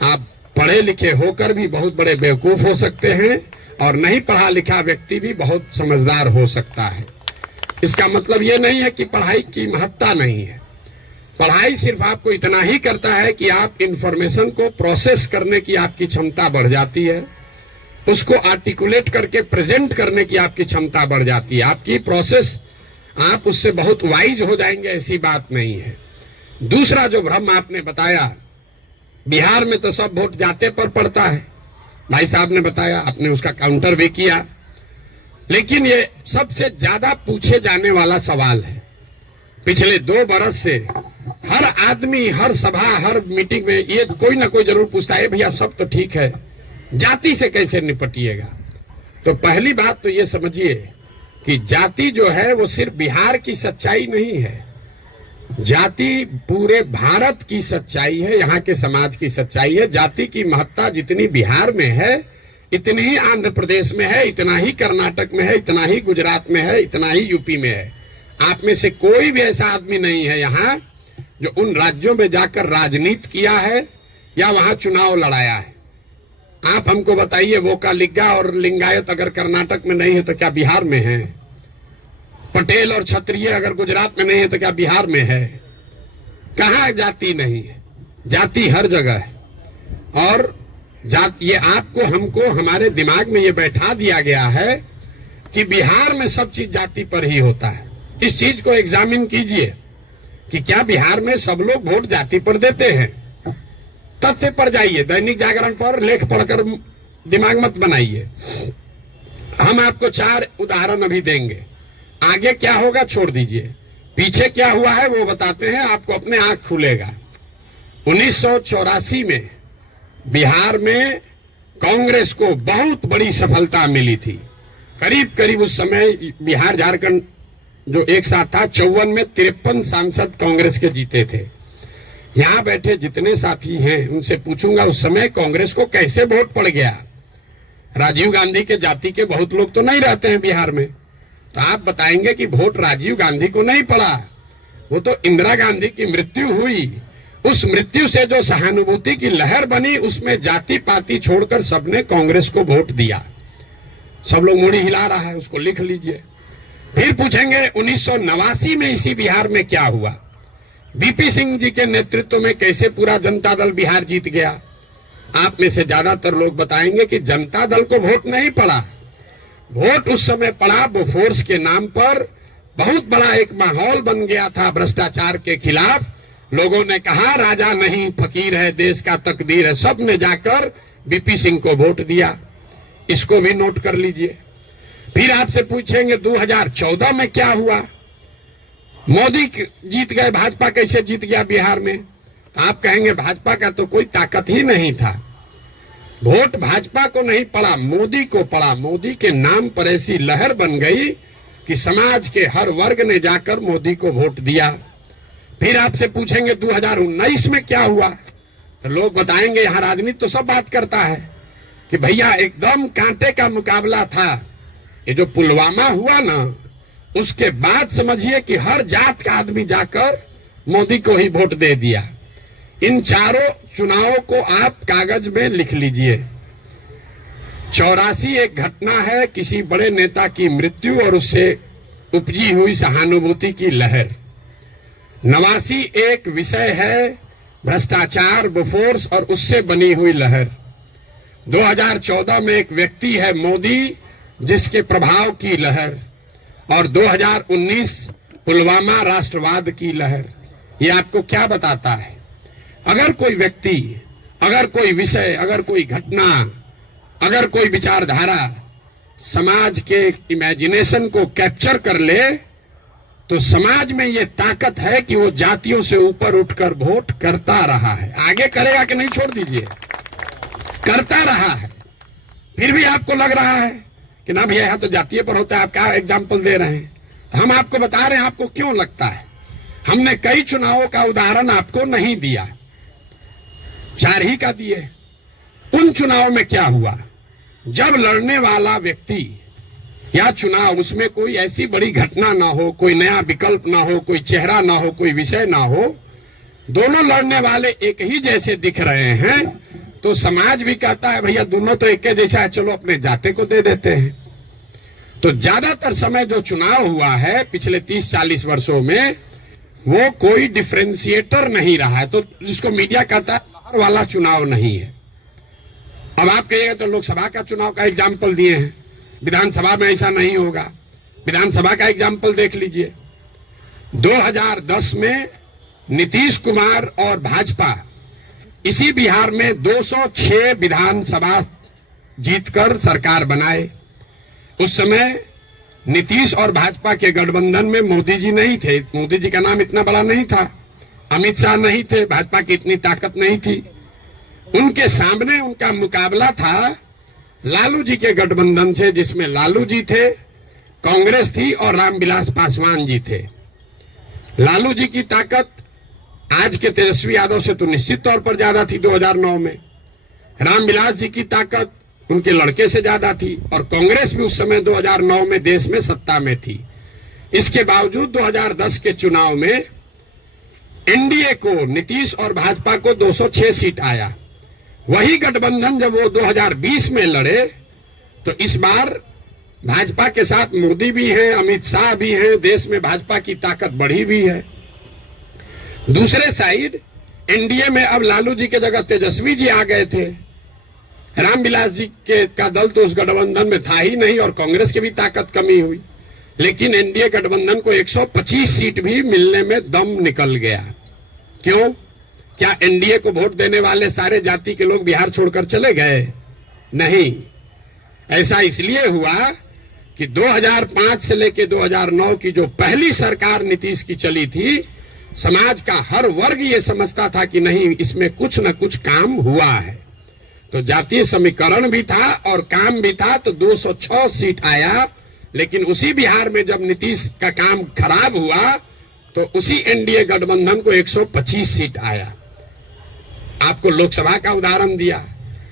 आप पढ़े लिखे होकर भी बहुत बड़े बेवकूफ हो सकते हैं और नहीं पढ़ा लिखा व्यक्ति भी बहुत समझदार हो सकता है। इसका मतलब ये नहीं है कि पढ़ाई की महत्ता नहीं है। पढ़ाई सिर्फ आपको इतना ही करता है कि आप इंफॉर्मेशन को प्रोसेस करने की आपकी क्षमता बढ़ जाती है, उसको आर्टिकुलेट करके प्रेजेंट करने की आपकी क्षमता बढ़ जाती है। आपकी प्रोसेस, आप उससे बहुत वाइज हो जाएंगे ऐसी बात नहीं है। दूसरा जो भ्रम आपने बताया, बिहार में तो सब वोट जाते पर पड़ता है, भाई साहब ने बताया, आपने उसका काउंटर भी किया, लेकिन ये सबसे ज्यादा पूछे जाने वाला सवाल है। पिछले 2 बरस से हर आदमी, हर सभा, हर मीटिंग में ये कोई ना कोई जरूर पूछता है, भैया सब तो ठीक है, जाति से कैसे निपटिएगा। तो पहली बात तो ये समझिए कि जाति जो है वो सिर्फ बिहार की सच्चाई नहीं है, जाति पूरे भारत की सच्चाई है, यहाँ के समाज की सच्चाई है। जाति की महत्ता जितनी बिहार में है इतनी ही आंध्र प्रदेश में है, इतना ही कर्नाटक में है, इतना ही गुजरात में है, इतना ही यूपी में है। आप में से कोई भी ऐसा आदमी नहीं है यहाँ जो उन राज्यों में जाकर राजनीति किया है या वहां चुनाव लड़ाया है। आप हमको बताइए, वोकालिगा और लिंगायत अगर कर्नाटक में नहीं है तो क्या बिहार में है? पटेल और क्षत्रिय अगर गुजरात में नहीं है तो क्या बिहार में है? कहाँ जाति नहीं है? जाति हर जगह है। और ये आपको हमको हमारे दिमाग में ये बैठा दिया गया है कि बिहार में सब चीज जाति पर ही होता है। इस चीज को एग्जामिन कीजिए कि क्या बिहार में सब लोग वोट जाति पर देते हैं। तथ्य पर जाइए, दैनिक जागरण पर लेख पढ़कर दिमाग मत बनाइए। हम आपको 4 उदाहरण अभी देंगे, आगे क्या होगा छोड़ दीजिए, पीछे क्या हुआ है वो बताते हैं, आपको अपने आंख खुलेगा। 1984 में बिहार में कांग्रेस को बहुत बड़ी सफलता मिली थी। करीब करीब उस समय बिहार झारखंड जो एक साथ था, 54 में 53 सांसद कांग्रेस के जीते थे। यहां बैठे जितने साथी हैं उनसे पूछूंगा उस समय कांग्रेस को कैसे वोट पड़ गया। राजीव गांधी के जाति के बहुत लोग तो नहीं रहते हैं बिहार में, तो आप बताएंगे कि वोट राजीव गांधी को नहीं पड़ा, वो तो इंदिरा गांधी की मृत्यु हुई। उस मृत्यु से जो सहानुभूति की लहर बनी उसमें जाति पाति छोड़कर सबने कांग्रेस को वोट दिया। सब लोग मुड़ी हिला रहा है, उसको लिख लीजिए। फिर पूछेंगे 1989 में इसी बिहार में क्या हुआ, बीपी सिंह जी के नेतृत्व में कैसे पूरा जनता दल बिहार जीत गया। आप में से ज्यादातर लोग बताएंगे कि जनता दल को वोट नहीं पड़ा, वोट उस समय पड़ा बोफोर्स के नाम पर। बहुत बड़ा एक माहौल बन गया था भ्रष्टाचार के खिलाफ। लोगों ने कहा राजा नहीं फकीर है, देश का तकदीर है, सब ने जाकर बीपी सिंह को वोट दिया। इसको भी नोट कर लीजिए। फिर आपसे पूछेंगे 2014 में क्या हुआ, मोदी जीत गए, भाजपा कैसे जीत गया बिहार में। तो आप कहेंगे भाजपा का तो कोई ताकत ही नहीं था, वोट भाजपा को नहीं पड़ा, मोदी को पड़ा। मोदी के नाम पर ऐसी लहर बन गई कि समाज के हर वर्ग ने जाकर मोदी को वोट दिया। फिर आपसे पूछेंगे 2019 में क्या हुआ, तो लोग बताएंगे यहाँ राजनीति तो सब बात करता है कि भैया एकदम कांटे का मुकाबला था। ये जो पुलवामा हुआ ना, उसके बाद समझिए कि हर जात का आदमी जाकर मोदी को ही वोट दे दिया। इन चारों चुनावों को आप कागज में लिख लीजिए। 84 एक घटना है किसी बड़े नेता की मृत्यु और उससे उपजी हुई सहानुभूति की लहर। 89 एक विषय है भ्रष्टाचार, बोफोर्स और उससे बनी हुई लहर। 2014 में एक व्यक्ति है मोदी जिसके प्रभाव की लहर, और 2019 पुलवामा राष्ट्रवाद की लहर। ये आपको क्या बताता है? अगर कोई व्यक्ति, अगर कोई विषय, अगर कोई घटना, अगर कोई विचारधारा समाज के इमेजिनेशन को कैप्चर कर ले तो समाज में ये ताकत है कि वो जातियों से ऊपर उठकर वोट करता रहा है। आगे करेगा कि नहीं छोड़ दीजिए, करता रहा है। फिर भी आपको लग रहा है कि ना भैया यहां तो जातीय पर होता है, आप क्या एग्जाम्पल दे रहे हैं? हम आपको बता रहे हैं आपको क्यों लगता है। हमने कई चुनावों का उदाहरण आपको नहीं दिया, 4 ही का दिए। उन चुनाव में क्या हुआ? जब लड़ने वाला व्यक्ति या चुनाव, उसमें कोई ऐसी बड़ी घटना ना हो, कोई नया विकल्प ना हो, कोई चेहरा ना हो, कोई विषय ना हो, दोनों लड़ने वाले एक ही जैसे दिख रहे हैं, तो समाज भी कहता है भैया दोनों तो एक जैसा है, चलो अपने जाते को दे देते हैं। तो ज्यादातर समय जो चुनाव हुआ है पिछले 30-40 वर्षों में, वो कोई डिफरेंशिएटर नहीं रहा है। तो जिसको मीडिया कहता है बाहर वाला चुनाव नहीं है। अब आप कहिएगा तो लोकसभा का चुनाव का एग्जाम्पल दिए हैं, विधानसभा में ऐसा नहीं होगा। विधानसभा का एग्जाम्पल देख लीजिए। 2010 में नीतीश कुमार और भाजपा इसी बिहार में 206 विधानसभा जीतकर सरकार बनाए। उस समय नीतीश और भाजपा के गठबंधन में मोदी जी नहीं थे, मोदी जी का नाम इतना बड़ा नहीं था, अमित शाह नहीं थे, भाजपा की इतनी ताकत नहीं थी। उनके सामने उनका मुकाबला था लालू जी के गठबंधन से, जिसमें लालू जी थे, कांग्रेस थी और रामविलास पासवान जी थे। लालू जी की ताकत आज के तेजस्वी यादव से तो निश्चित तौर पर ज्यादा थी 2009 में। रामविलास जी की ताकत उनके लड़के से ज्यादा थी, और कांग्रेस भी उस समय 2009 में देश में सत्ता में थी। इसके बावजूद 2010 के चुनाव में एनडीए को, नीतीश और भाजपा को 206 सीट आया। वही गठबंधन जब वो 2020 में लड़े तो इस बार भाजपा के साथ मोदी भी हैं, अमित शाह भी हैं, देश में भाजपा की ताकत बढ़ी भी है। दूसरे साइड एनडीए में अब लालू जी के जगह तेजस्वी जी आ गए थे। रामविलास जी का दल तो उस गठबंधन में था ही नहीं, और कांग्रेस की भी ताकत कमी हुई। लेकिन एनडीए गठबंधन को 125 सीट भी मिलने में दम निकल गया। क्यों? क्या एनडीए को वोट देने वाले सारे जाति के लोग बिहार छोड़कर चले गए? नहीं। ऐसा इसलिए हुआ कि 2005 से लेकर 2009 की जो पहली सरकार नीतीश की चली थी, समाज का हर वर्ग ये समझता था कि नहीं, इसमें कुछ न कुछ काम हुआ है। तो जातीय समीकरण भी था और काम भी था, तो 206 सीट आया। लेकिन उसी बिहार में जब नीतीश का काम खराब हुआ तो उसी एनडीए गठबंधन को 125 सीट आया। आपको लोकसभा का उदाहरण दिया,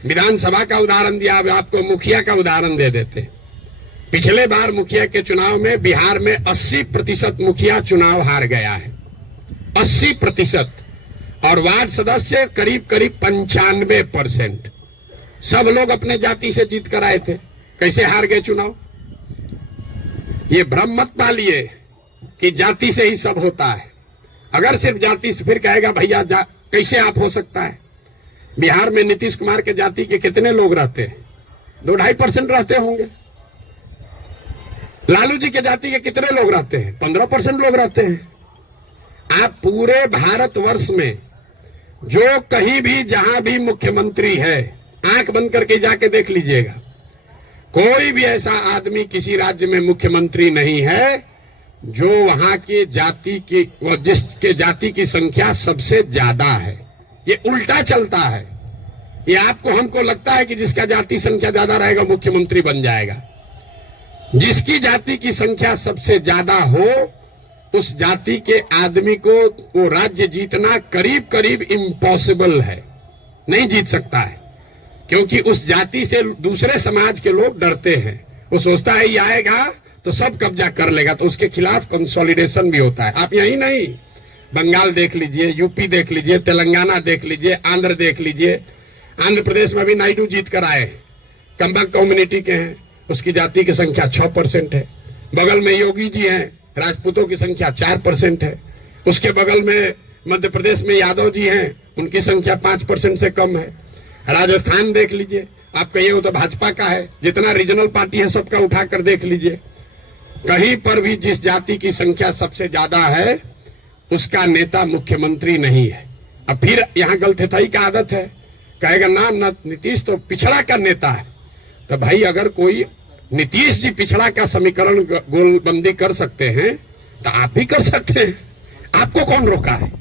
विधानसभा का उदाहरण दिया, अब आपको मुखिया का उदाहरण दे देते। पिछले बार मुखिया के चुनाव में बिहार में 80% मुखिया चुनाव हार गया है, 80%, और वार्ड सदस्य करीब करीब 95%। सब लोग अपने जाति से जीत कर आए थे। कैसे हार गए चुनाव? ये भ्रम मत पालिए कि जाति से ही सब होता है। अगर सिर्फ जाति से, फिर कहेगा भैया कैसे आप हो सकता है? बिहार में नीतीश कुमार के जाति के कितने लोग रहते हैं? 2-2.5% रहते होंगे। लालू जी के जाति के कितने लोग रहते हैं? 15% लोग रहते हैं। आप पूरे भारतवर्ष में जो कहीं भी जहां भी मुख्यमंत्री है, आंख बंद करके जाके देख लीजिएगा, कोई भी ऐसा आदमी किसी राज्य में मुख्यमंत्री नहीं है जो वहां के जाति की, जिसके जाति की संख्या सबसे ज्यादा है। ये उल्टा चलता है। ये आपको हमको लगता है कि जिसका जाति संख्या ज्यादा रहेगा मुख्यमंत्री बन जाएगा। जिसकी जाति की संख्या सबसे ज्यादा हो, उस जाति के आदमी को वो राज्य जीतना करीब करीब इम्पॉसिबल है, नहीं जीत सकता है। क्योंकि उस जाति से दूसरे समाज के लोग डरते हैं। वो सोचता है ये आएगा तो सब कब्जा कर लेगा, तो उसके खिलाफ कंसोलिडेशन भी होता है। आप यही नहीं, बंगाल देख लीजिए, यूपी देख लीजिए, तेलंगाना देख लीजिए, आंध्र देख लीजिए। आंध्र प्रदेश में भी नायडू जीत कर आए, कंबक कम्युनिटी के हैं, उसकी जाति की संख्या 6% है। बगल में योगी जी हैं, राजपूतों की संख्या 4% है। उसके बगल में मध्य प्रदेश में यादव जी हैं, उनकी संख्या 5% से कम है। राजस्थान देख लीजिए, आप कहिए वो तो भाजपा का है, जितना रीजनल पार्टी है सबका उठाकर देख लीजिए, कहीं पर भी जिस जाति की संख्या सबसे ज्यादा है उसका नेता मुख्यमंत्री नहीं है। अब फिर यहाँ गलथेथाई का आदत है, कहेगा ना नीतीश तो पिछड़ा का नेता है। तो भाई अगर कोई नीतीश जी पिछड़ा का समीकरण गोलबंदी कर सकते हैं तो आप भी कर सकते हैं। आपको कौन रोका है?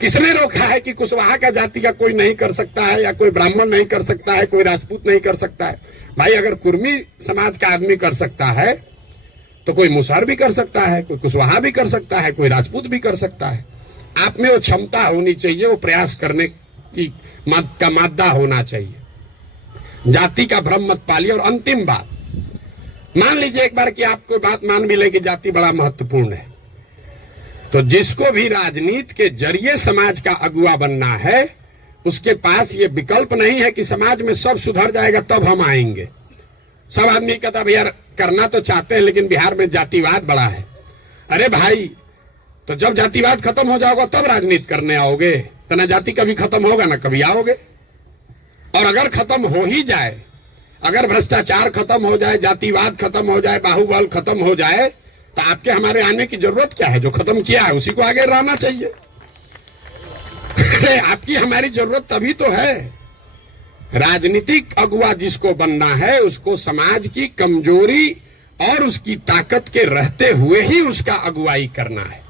किसने रोका है कि कुशवाहा का जाति का कोई नहीं कर सकता है, या कोई ब्राह्मण नहीं कर सकता है, कोई राजपूत नहीं कर सकता है? भाई अगर कुर्मी समाज का आदमी कर सकता है तो कोई मुसहर भी कर सकता है, कोई कुशवाहा भी कर सकता है, कोई राजपूत भी कर सकता है। आप में वो क्षमता होनी चाहिए, वो प्रयास करने की का मादा होना चाहिए। जाति का भ्रम मत पालिए। और अंतिम बात, मान लीजिए एक बार कि आपको बात मान भी ले कि जाति बड़ा महत्वपूर्ण है, तो जिसको भी राजनीति के जरिए समाज का अगुवा बनना है उसके पास ये विकल्प नहीं है कि समाज में सब सुधर जाएगा तब हम आएंगे। सब आदमी कहता भैया करना तो चाहते हैं लेकिन बिहार में जातिवाद बड़ा है। अरे भाई, तो जब जातिवाद खत्म हो जाओगा तब राजनीति करने आओगे, तो ना जाति कभी खत्म होगा ना कभी आओगे। और अगर खत्म हो ही जाए, अगर भ्रष्टाचार खत्म हो जाए, जातिवाद खत्म हो जाए, बाहुबल खत्म हो जाए, तो आपके हमारे आने की जरूरत क्या है? जो खत्म किया है उसी को आगे रहना चाहिए। आपकी हमारी जरूरत तभी तो है। राजनीतिक अगुवा जिसको बनना है उसको समाज की कमजोरी और उसकी ताकत के रहते हुए ही उसका अगुवाई करना है।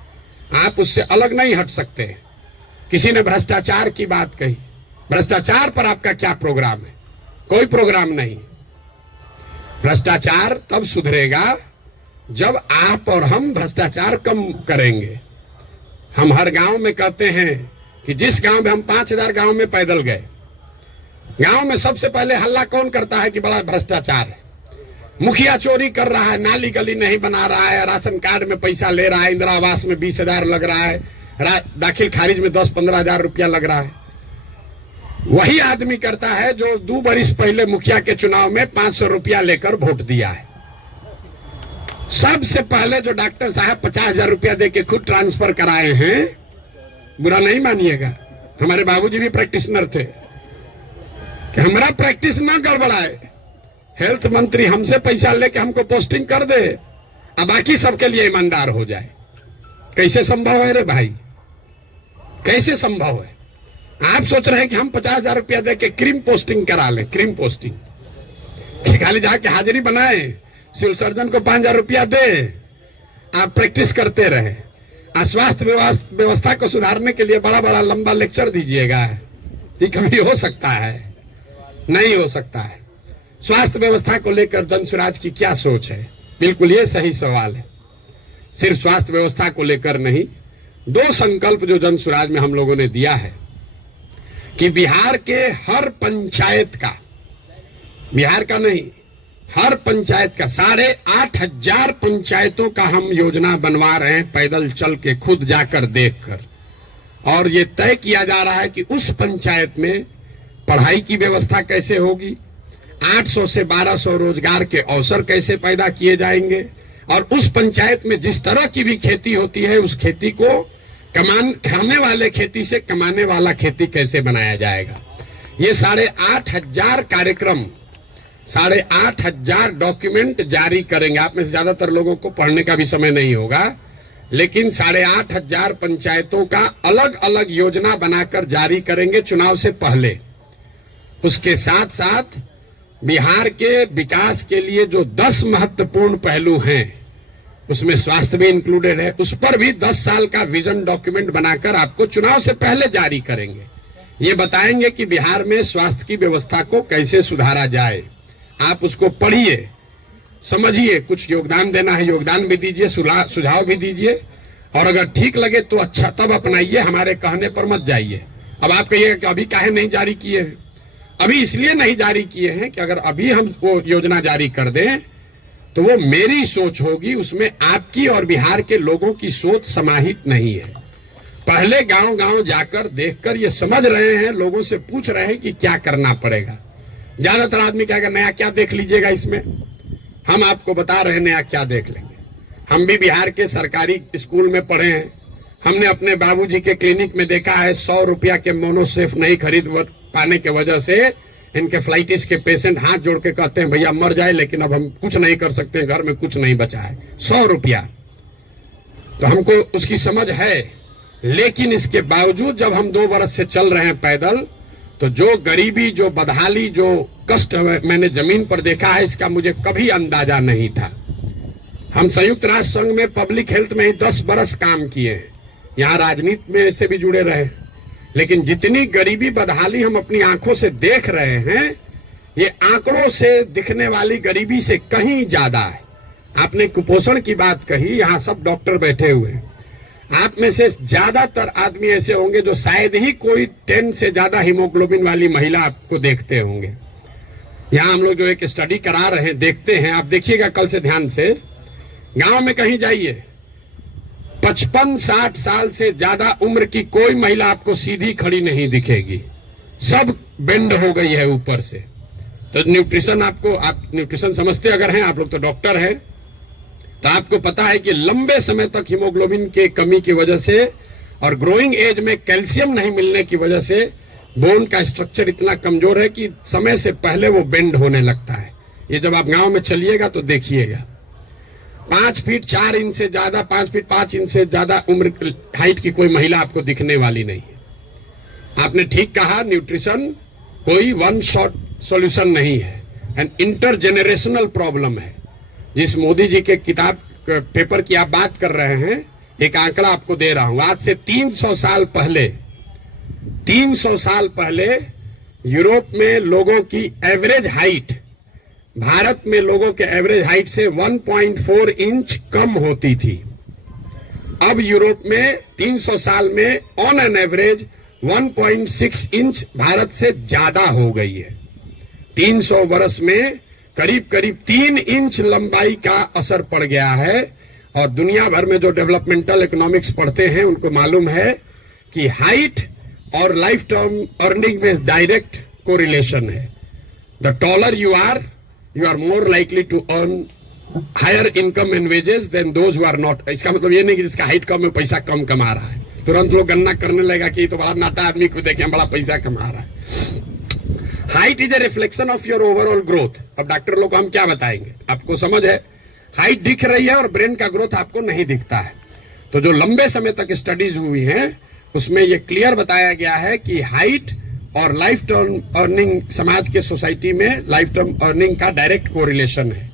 आप उससे अलग नहीं हट सकते। किसी ने भ्रष्टाचार की बात कही, भ्रष्टाचार पर आपका क्या प्रोग्राम है? कोई प्रोग्राम नहीं। भ्रष्टाचार तब सुधरेगा जब आप और हम भ्रष्टाचार कम करेंगे। हम हर गांव में कहते हैं कि जिस गांव में हम 5000 गांव में पैदल गए, गांव में सबसे पहले हल्ला कौन करता है कि बड़ा भ्रष्टाचार है, मुखिया चोरी कर रहा है, नाली गली नहीं बना रहा है, राशन कार्ड में पैसा ले रहा है, इंदिरा आवास में 20,000 लग रहा है, दाखिल खारिज में 10-15 हजार रुपया लग रहा है। वही आदमी करता है जो 2 बरिस पहले मुखिया के चुनाव में 500 रुपया लेकर वोट दिया है। सबसे पहले जो डॉक्टर साहब 50,000 रुपया देके खुद ट्रांसफर कराए हैं, बुरा नहीं मानिएगा, हमारे बाबूजी भी प्रैक्टिशनर थे, कि हमारा प्रैक्टिस ना गड़बड़ाए, हेल्थ मंत्री हमसे पैसा लेके हमको पोस्टिंग कर दे, अब बाकी सबके लिए ईमानदार हो जाए। कैसे संभव है रे भाई? कैसे संभव है? आप सोच रहे हैं कि हम 50,000 रुपया देके क्रीम पोस्टिंग करा लें, क्रीम पोस्टिंग खाली जाके हाजिरी बनाए, सिविल सर्जन को 5,000 रुपया दे, आप प्रैक्टिस करते रहे। स्वास्थ्य व्यवस्था को सुधारने के लिए बड़ा बड़ा लंबा लेक्चर दीजिएगा, ये कभी हो सकता है? नहीं हो सकता है। स्वास्थ्य व्यवस्था को लेकर जनसुराज की क्या सोच है? बिल्कुल ये सही सवाल है। सिर्फ स्वास्थ्य व्यवस्था को लेकर नहीं, 2 संकल्प जो जनसुराज में हम लोगों ने दिया है कि बिहार के हर पंचायत का, बिहार का नहीं, हर पंचायत का 8,500 पंचायतों का हम योजना बनवा रहे हैं, पैदल चल के खुद जाकर देखकर। और ये तय किया जा रहा है कि उस पंचायत में पढ़ाई की व्यवस्था कैसे होगी, 800 से 1200 रोजगार के अवसर कैसे पैदा किए जाएंगे, और उस पंचायत में जिस तरह की भी खेती होती है उस खेती को खाने वाले खेती से कमाने वाला खेती कैसे बनाया जाएगा। ये 8,500 कार्यक्रम, 8,500 डॉक्यूमेंट जारी करेंगे। आप में से ज्यादातर लोगों को पढ़ने का भी समय नहीं होगा, लेकिन 8,500 पंचायतों का अलग अलग योजना बनाकर जारी करेंगे चुनाव से पहले। उसके साथ साथ बिहार के विकास के लिए जो 10 महत्वपूर्ण पहलू हैं उसमें स्वास्थ्य भी इंक्लूडेड है, उस पर भी 10 साल का विजन डॉक्यूमेंट बनाकर आपको चुनाव से पहले जारी करेंगे। ये बताएंगे कि बिहार में स्वास्थ्य की व्यवस्था को कैसे सुधारा जाए। आप उसको पढ़िए, समझिए, कुछ योगदान देना है योगदान भी दीजिए, सुझाव भी दीजिए, और अगर ठीक लगे तो अच्छा तब अपनाइए, हमारे कहने पर मत जाइए। अब आप कहिएगा कि अभी काहे नहीं जारी किए हैं? अभी इसलिए नहीं जारी किए हैं कि अगर अभी हम वो योजना जारी कर दें तो वो मेरी सोच होगी, उसमें आपकी और बिहार के लोगों की सोच समाहित नहीं है। पहले गांव गांव जाकर देखकर ये समझ रहे हैं, लोगों से पूछ रहे हैं कि क्या करना पड़ेगा। ज्यादातर आदमी कहेगा नया क्या देख लीजिएगा इसमें। हम आपको बता रहे हैं नया क्या देख लेंगे। हम भी बिहार के सरकारी स्कूल में पढ़े हैं। हमने अपने बाबूजी के क्लिनिक में देखा है 100 रुपया के मोनोसेफ नहीं खरीद पाने की वजह से इनके फ्लाइटिस के पेशेंट हाथ जोड़ के कहते हैं भैया मर जाए, लेकिन अब हम कुछ नहीं कर सकते, घर में कुछ नहीं बचा है। 100 रुपया तो हमको उसकी समझ है, लेकिन इसके बावजूद जब हम 2 बरस से चल रहे हैं पैदल, तो जो गरीबी, जो बदहाली, जो कष्ट मैंने जमीन पर देखा है, इसका मुझे कभी अंदाजा नहीं था। हम संयुक्त राष्ट्र संघ में पब्लिक हेल्थ में ही 10 बरस काम किए हैं, यहाँ राजनीति में से भी जुड़े रहे, लेकिन जितनी गरीबी बदहाली हम अपनी आंखों से देख रहे हैं, ये आंकड़ों से दिखने वाली गरीबी से कहीं ज्यादा है। आपने कुपोषण की बात कही, यहाँ सब डॉक्टर बैठे हुए हैं। आप में से ज्यादातर आदमी ऐसे होंगे जो शायद ही कोई 10 से ज्यादा हीमोग्लोबिन वाली महिला आपको देखते होंगे। यहाँ हम लोग जो एक स्टडी करा रहे हैं, देखते हैं, आप देखिएगा कल से ध्यान से। गांव में कहीं जाइए, 55-60 साल से ज्यादा उम्र की कोई महिला आपको सीधी खड़ी नहीं दिखेगी, सब बेंड हो गई है ऊपर से। तो न्यूट्रिशन आप न्यूट्रिशन समझते अगर हैं, आप लोग तो डॉक्टर हैं, तो आपको पता है कि लंबे समय तक हीमोग्लोबिन के कमी की वजह से और ग्रोइंग एज में कैल्शियम नहीं मिलने की वजह से बोन का स्ट्रक्चर इतना कमजोर है कि समय से पहले वो बेंड होने लगता है। ये जब आप गांव में चलिएगा तो देखिएगा। 5 फीट 4 इंच से ज्यादा, 5 फीट 5 इंच से ज्यादा उम्र हाइट की कोई महिला आपको दिखने वाली नहीं है। आपने ठीक कहा, न्यूट्रिशन कोई वन शॉट सॉल्यूशन नहीं है, एंड इंटरजेनरेशनल प्रॉब्लम है। जिस मोदी जी के किताब पेपर की आप बात कर रहे हैं, एक आंकड़ा आपको दे रहा हूं। आज से 300 साल पहले यूरोप में लोगों की एवरेज हाइट भारत में लोगों के एवरेज हाइट से 1.4 इंच कम होती थी। अब यूरोप में 300 साल में on an average 1.6 inch Bharat से ज्यादा हो गई है। 300 वर्ष में करीब करीब 3 इंच लंबाई का असर पड़ गया है। और दुनिया भर में जो डेवलपमेंटल इकोनॉमिक्स पढ़ते हैं उनको मालूम है कि हाइट और लाइफ टर्म अर्निंग में डायरेक्ट कोरिलेशन है। The taller you are more likely to earn higher income and wages than those who are not. इसका मतलब ये नहीं कि जिसका हाइट कम है पैसा कम कमा रहा है। तुरंत लोग गन्ना करने लगेगा कि तो बड़ा नाटा आदमी को देखें बड़ा पैसा कमा रहा है। Height is a reflection of your overall growth. अब डॉक्टर लोग को हम क्या बताएंगे, आपको समझ है, हाइट दिख रही है और ब्रेन का ग्रोथ आपको नहीं दिखता है। तो जो लंबे समय तक स्टडीज हुई हैं उसमें यह क्लियर बताया गया है कि हाइट और लाइफ टर्म अर्निंग, समाज के सोसाइटी में लाइफ टर्म अर्निंग का डायरेक्ट कोरिलेशन है।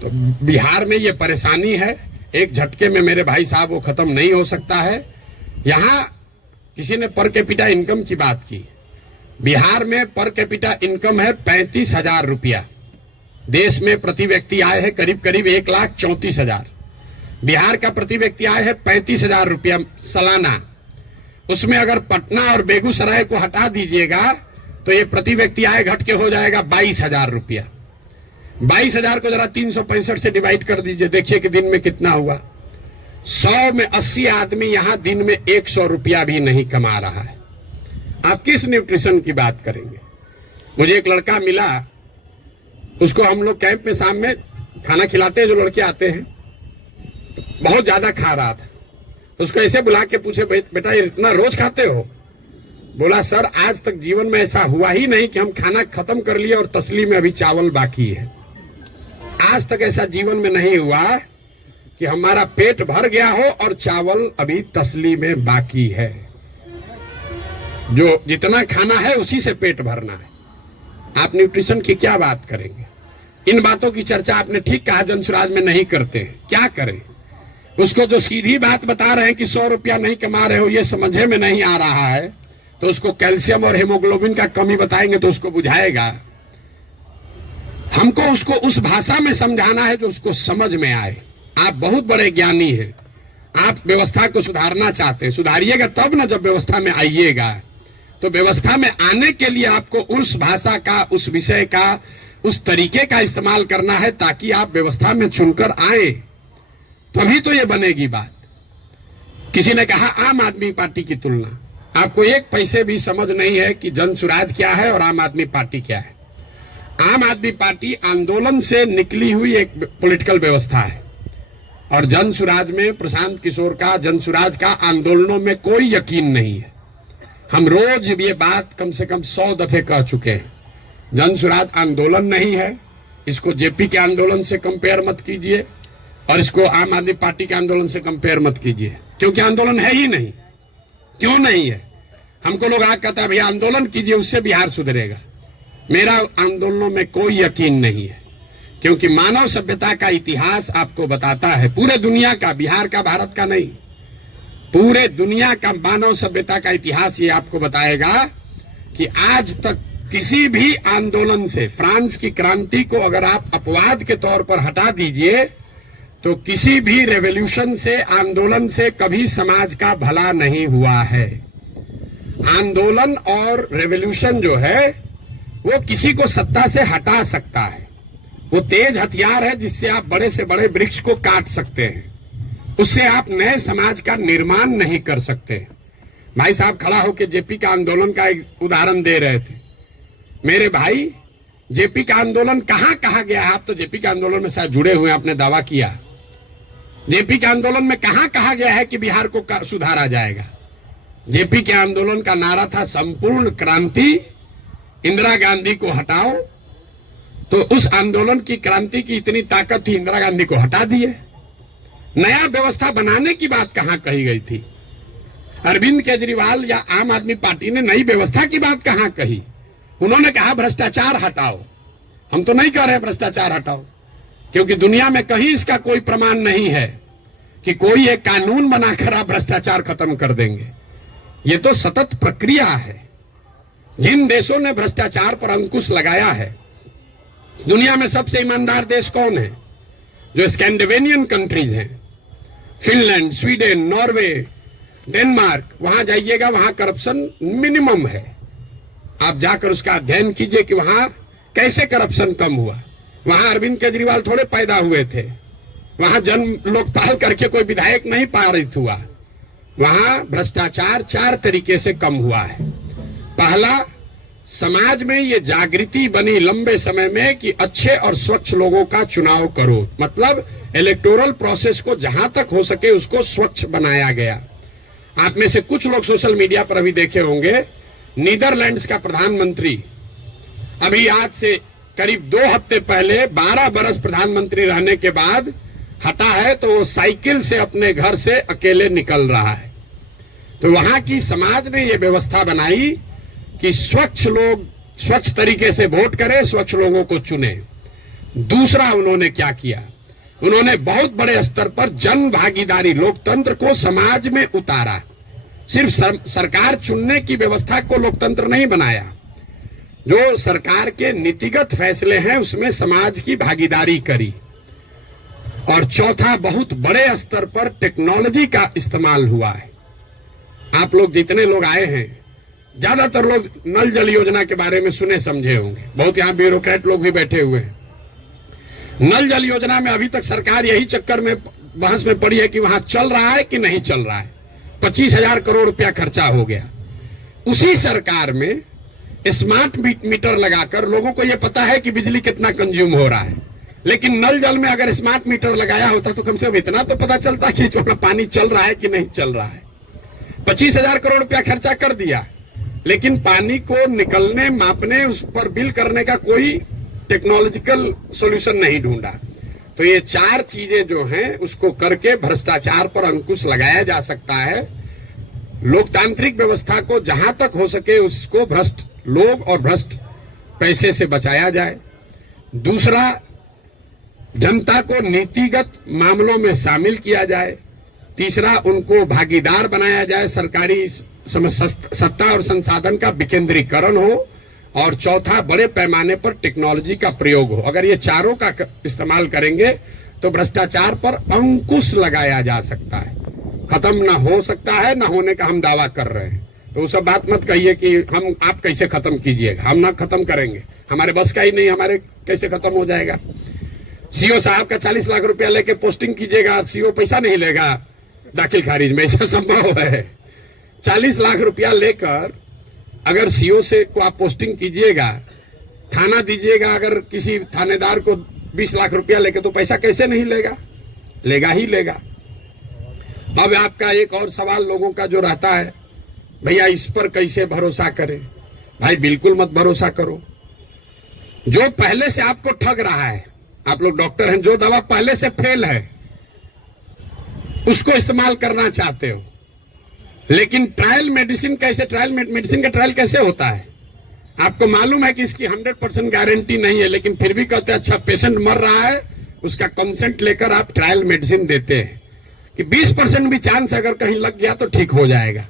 तो बिहार में यह परेशानी है, एक झटके में मेरे भाई साहब वो खत्म नहीं हो सकता है। यहां किसी ने पर कैपिटा इनकम की बात की। बिहार में पर कैपिटा इनकम है 35,000 रुपया। देश में प्रति व्यक्ति आय है करीब करीब 1,34,000। बिहार का प्रति व्यक्ति आय है 35,000 रुपया सालाना। उसमें अगर पटना और बेगूसराय को हटा दीजिएगा तो ये प्रति व्यक्ति आय घट के हो जाएगा 22,000 रुपया। 22,000 को जरा 365 से डिवाइड कर दीजिए, देखिए कि दिन में कितना हुआ। 100 में 80 आदमी यहां दिन में 100 रुपया भी नहीं कमा रहा है। आप किस न्यूट्रिशन की बात करेंगे। मुझे एक लड़का मिला, उसको हम लोग कैंप में शाम में खाना खिलाते हैं, जो लड़के आते हैं, बहुत ज्यादा खा रहा था। उसको ऐसे बुला के पूछे, बेटा ये इतना रोज खाते हो? बोला सर आज तक जीवन में ऐसा हुआ ही नहीं कि हम खाना खत्म कर लिए और तसली में अभी चावल बाकी है। आज तक ऐसा जीवन में नहीं हुआ कि हमारा पेट भर गया हो और चावल अभी तसली में बाकी है। जो जितना खाना है उसी से पेट भरना है। आप न्यूट्रिशन की क्या बात करेंगे। इन बातों की चर्चा आपने ठीक कहा जनसुराज में नहीं करते। क्या करें, उसको जो सीधी बात बता रहे हैं कि 100 रुपया नहीं कमा रहे हो, ये समझे में नहीं आ रहा है, तो उसको कैल्शियम और हीमोग्लोबिन का कमी बताएंगे तो उसको बुझाएगा। हमको उसको उस भाषा में समझाना है जो उसको समझ में आए। आप बहुत बड़े ज्ञानी हैं, आप व्यवस्था को सुधारना चाहते हैं, सुधारिएगा तब ना जब व्यवस्था में आइएगा। तो व्यवस्था में आने के लिए आपको उस भाषा का, उस विषय का, उस तरीके का इस्तेमाल करना है ताकि आप व्यवस्था में चुनकर आए, तभी तो ये बनेगी बात। किसी ने कहा आम आदमी पार्टी की तुलना, आपको एक पैसे भी समझ नहीं है कि जनसुराज क्या है और आम आदमी पार्टी क्या है। आम आदमी पार्टी आंदोलन से निकली हुई एक पॉलिटिकल व्यवस्था है और जन सुराज में प्रशांत किशोर का जन सुराज का आंदोलनों में कोई यकीन नहीं है। हम रोज ये बात कम से कम 100 दफे कह चुके हैं। जन सुराज आंदोलन नहीं है, इसको जेपी के आंदोलन से कंपेयर मत कीजिए और इसको आम आदमी पार्टी के आंदोलन से कंपेयर मत कीजिए, क्योंकि आंदोलन है ही नहीं। क्यों नहीं है? हमको लोग आगे कहता है भैया आंदोलन कीजिए उससे बिहार सुधरेगा। मेरा आंदोलनों में कोई यकीन नहीं है, क्योंकि मानव सभ्यता का इतिहास आपको बताता है, पूरे दुनिया का, बिहार का, भारत का नहीं, पूरे दुनिया का मानव सभ्यता का इतिहास ये आपको बताएगा कि आज तक किसी भी आंदोलन से, फ्रांस की क्रांति को अगर आप अपवाद के तौर पर हटा दीजिए तो किसी भी रेवोल्यूशन से, आंदोलन से कभी समाज का भला नहीं हुआ है। आंदोलन और रेवोल्यूशन जो है वो किसी को सत्ता से हटा सकता है। वो तेज हथियार है जिससे आप बड़े से बड़े वृक्ष को काट सकते हैं, उससे आप नए समाज का निर्माण नहीं कर सकते। भाई साहब खड़ा होकर जेपी का आंदोलन का एक उदाहरण दे रहे थे। मेरे भाई, जेपी का आंदोलन कहां कहा गया है? आप तो जेपी के आंदोलन में शायद जुड़े हुए, आपने दावा किया। जेपी के आंदोलन में कहां कहा गया है कि बिहार को सुधारा जाएगा? जेपी के आंदोलन का नारा था संपूर्ण क्रांति, इंदिरा गांधी को हटाओ। तो उस आंदोलन की, क्रांति की इतनी ताकत थी, इंदिरा गांधी को हटा दिए। नया व्यवस्था बनाने की बात कहां कही गई थी? अरविंद केजरीवाल या आम आदमी पार्टी ने नई व्यवस्था की बात कहां कही? उन्होंने कहा भ्रष्टाचार हटाओ। हम तो नहीं कह रहे भ्रष्टाचार हटाओ, क्योंकि दुनिया में कहीं इसका कोई प्रमाण नहीं है कि कोई एक कानून बनाकर आप भ्रष्टाचार खत्म कर देंगे। ये तो सतत प्रक्रिया है। जिन देशों ने भ्रष्टाचार पर अंकुश लगाया है, दुनिया में सबसे ईमानदार देश कौन है? जो स्कैंडिनेवियन कंट्रीज हैं, फिनलैंड, स्वीडन, नॉर्वे, डेनमार्क, वहां जाइएगा, वहां करप्शन मिनिमम है। आप जाकर उसका अध्ययन कीजिए कि वहां कैसे करप्शन कम हुआ। वहां अरविंद केजरीवाल थोड़े पैदा हुए थे, वहां जन लोकपाल करके कोई विधायक नहीं पारित हुआ। वहां भ्रष्टाचार 4 तरीके से कम हुआ है। पहला, समाज में ये जागृति बनी लंबे समय में कि अच्छे और स्वच्छ लोगों का चुनाव करो, मतलब इलेक्टोरल प्रोसेस को जहां तक हो सके उसको स्वच्छ बनाया गया। आप में से कुछ लोग सोशल मीडिया पर अभी देखे होंगे, नीदरलैंड्स का प्रधानमंत्री अभी आज से करीब 2 हफ्ते पहले 12 बरस प्रधानमंत्री रहने के बाद हटा है, तो वो साइकिल से अपने घर से अकेले निकल रहा है। तो वहां की समाज ने ये व्यवस्था बनाई कि स्वच्छ लोग स्वच्छ तरीके से वोट करें, स्वच्छ लोगों को चुने। दूसरा उन्होंने क्या किया? उन्होंने बहुत बड़े स्तर पर जन भागीदारी, लोकतंत्र को समाज में उतारा। सिर्फ सरकार चुनने की व्यवस्था को लोकतंत्र नहीं बनाया, जो सरकार के नीतिगत फैसले हैं उसमें समाज की भागीदारी करी। और चौथा, बहुत बड़े स्तर पर टेक्नोलॉजी का इस्तेमाल हुआ है। आप लोग जितने लोग आए हैं, ज्यादातर लोग नल जल योजना के बारे में सुने समझे होंगे, बहुत यहां ब्यूरोक्रेट लोग भी बैठे हुए हैं। नल जल योजना में अभी तक सरकार यही चक्कर में बहस में पड़ी है कि वहां चल रहा है कि नहीं चल रहा है। 25,000 करोड़ रुपया खर्चा हो गया। उसी सरकार में स्मार्ट मीटर लगाकर लोगों को यह पता है कि बिजली कितना कंज्यूम हो रहा है, लेकिन नल जल में अगर स्मार्ट मीटर लगाया होता तो कम से कम इतना तो पता चलता कि जो पानी चल रहा है कि नहीं चल रहा है। 25,000 करोड़ रुपया खर्चा कर दिया, लेकिन पानी को निकलने, मापने, उस पर बिल करने का कोई टेक्नोलॉजिकल सॉल्यूशन नहीं ढूंढा। तो ये 4 चीजें जो हैं उसको करके भ्रष्टाचार पर अंकुश लगाया जा सकता है। लोकतांत्रिक व्यवस्था को जहां तक हो सके उसको भ्रष्ट लोग और भ्रष्ट पैसे से बचाया जाए। दूसरा, जनता को नीतिगत मामलों में शामिल किया जाए। तीसरा, उनको भागीदार बनाया जाए, सरकारी सत्ता और संसाधन का विकेंद्रीकरण हो। और चौथा, बड़े पैमाने पर टेक्नोलॉजी का प्रयोग हो। अगर ये चारों का इस्तेमाल करेंगे तो भ्रष्टाचार पर अंकुश लगाया जा सकता है। खत्म ना हो सकता है, ना होने का हम दावा कर रहे हैं। तो वो सब बात मत कहिए कि हम आप कैसे खत्म कीजिएगा, हम ना खत्म करेंगे, हमारे बस का ही नहीं, हमारे कैसे खत्म हो जाएगा। सीओ साहब का 40 लाख रुपया लेके पोस्टिंग कीजिएगा, सीओ पैसा नहीं लेगा दाखिल खारिज में, ऐसा संभव है? 40 लाख रुपया लेकर अगर सीओ से को आप पोस्टिंग कीजिएगा थाना दीजिएगा, अगर किसी थानेदार को 20 लाख रुपया लेके, तो पैसा कैसे नहीं लेगा, लेगा ही लेगा। अब आपका एक और सवाल लोगों का जो रहता है, भैया इस पर कैसे भरोसा करें। भाई बिल्कुल मत भरोसा करो। जो पहले से आपको ठग रहा है, आप लोग डॉक्टर हैं, जो दवा पहले से फेल है उसको इस्तेमाल करना चाहते हो, लेकिन ट्रायल मेडिसिन कैसे, ट्रायल मेडिसिन का ट्रायल कैसे होता है? आपको मालूम है कि इसकी 100% गारंटी नहीं है, लेकिन फिर भी कहते हैं अच्छा पेशेंट मर रहा है, उसका कंसेंट लेकर आप ट्रायल मेडिसिन देते हैं कि 20% भी चांस अगर कहीं लग गया तो ठीक हो जाएगा।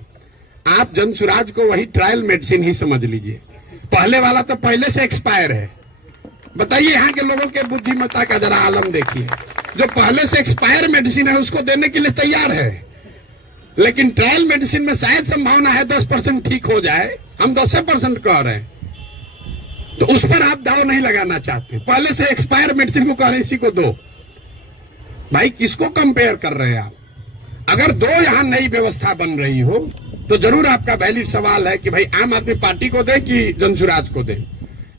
आप जनसुराज को वही ट्रायल मेडिसिन ही समझ लीजिए। पहले वाला तो पहले से एक्सपायर है। बताइए यहाँ के लोगों के बुद्धिमत्ता का जरा आलम देखिए। जो पहले से एक्सपायर मेडिसिन है उसको देने के लिए तैयार है, लेकिन ट्रायल मेडिसिन में शायद संभावना है 10% ठीक हो जाए, हम 10% कह रहे हैं, तो उस पर आप दाव नहीं लगाना चाहते। पहले से एक्सपायर मेडिसिन को कह रहे इसी को दो। भाई किसको कंपेयर कर रहे हैं आप? अगर दो यहाँ नई व्यवस्था बन रही हो तो जरूर आपका वैलिड सवाल है कि भाई आम आदमी पार्टी को दे कि जनसुराज को दे,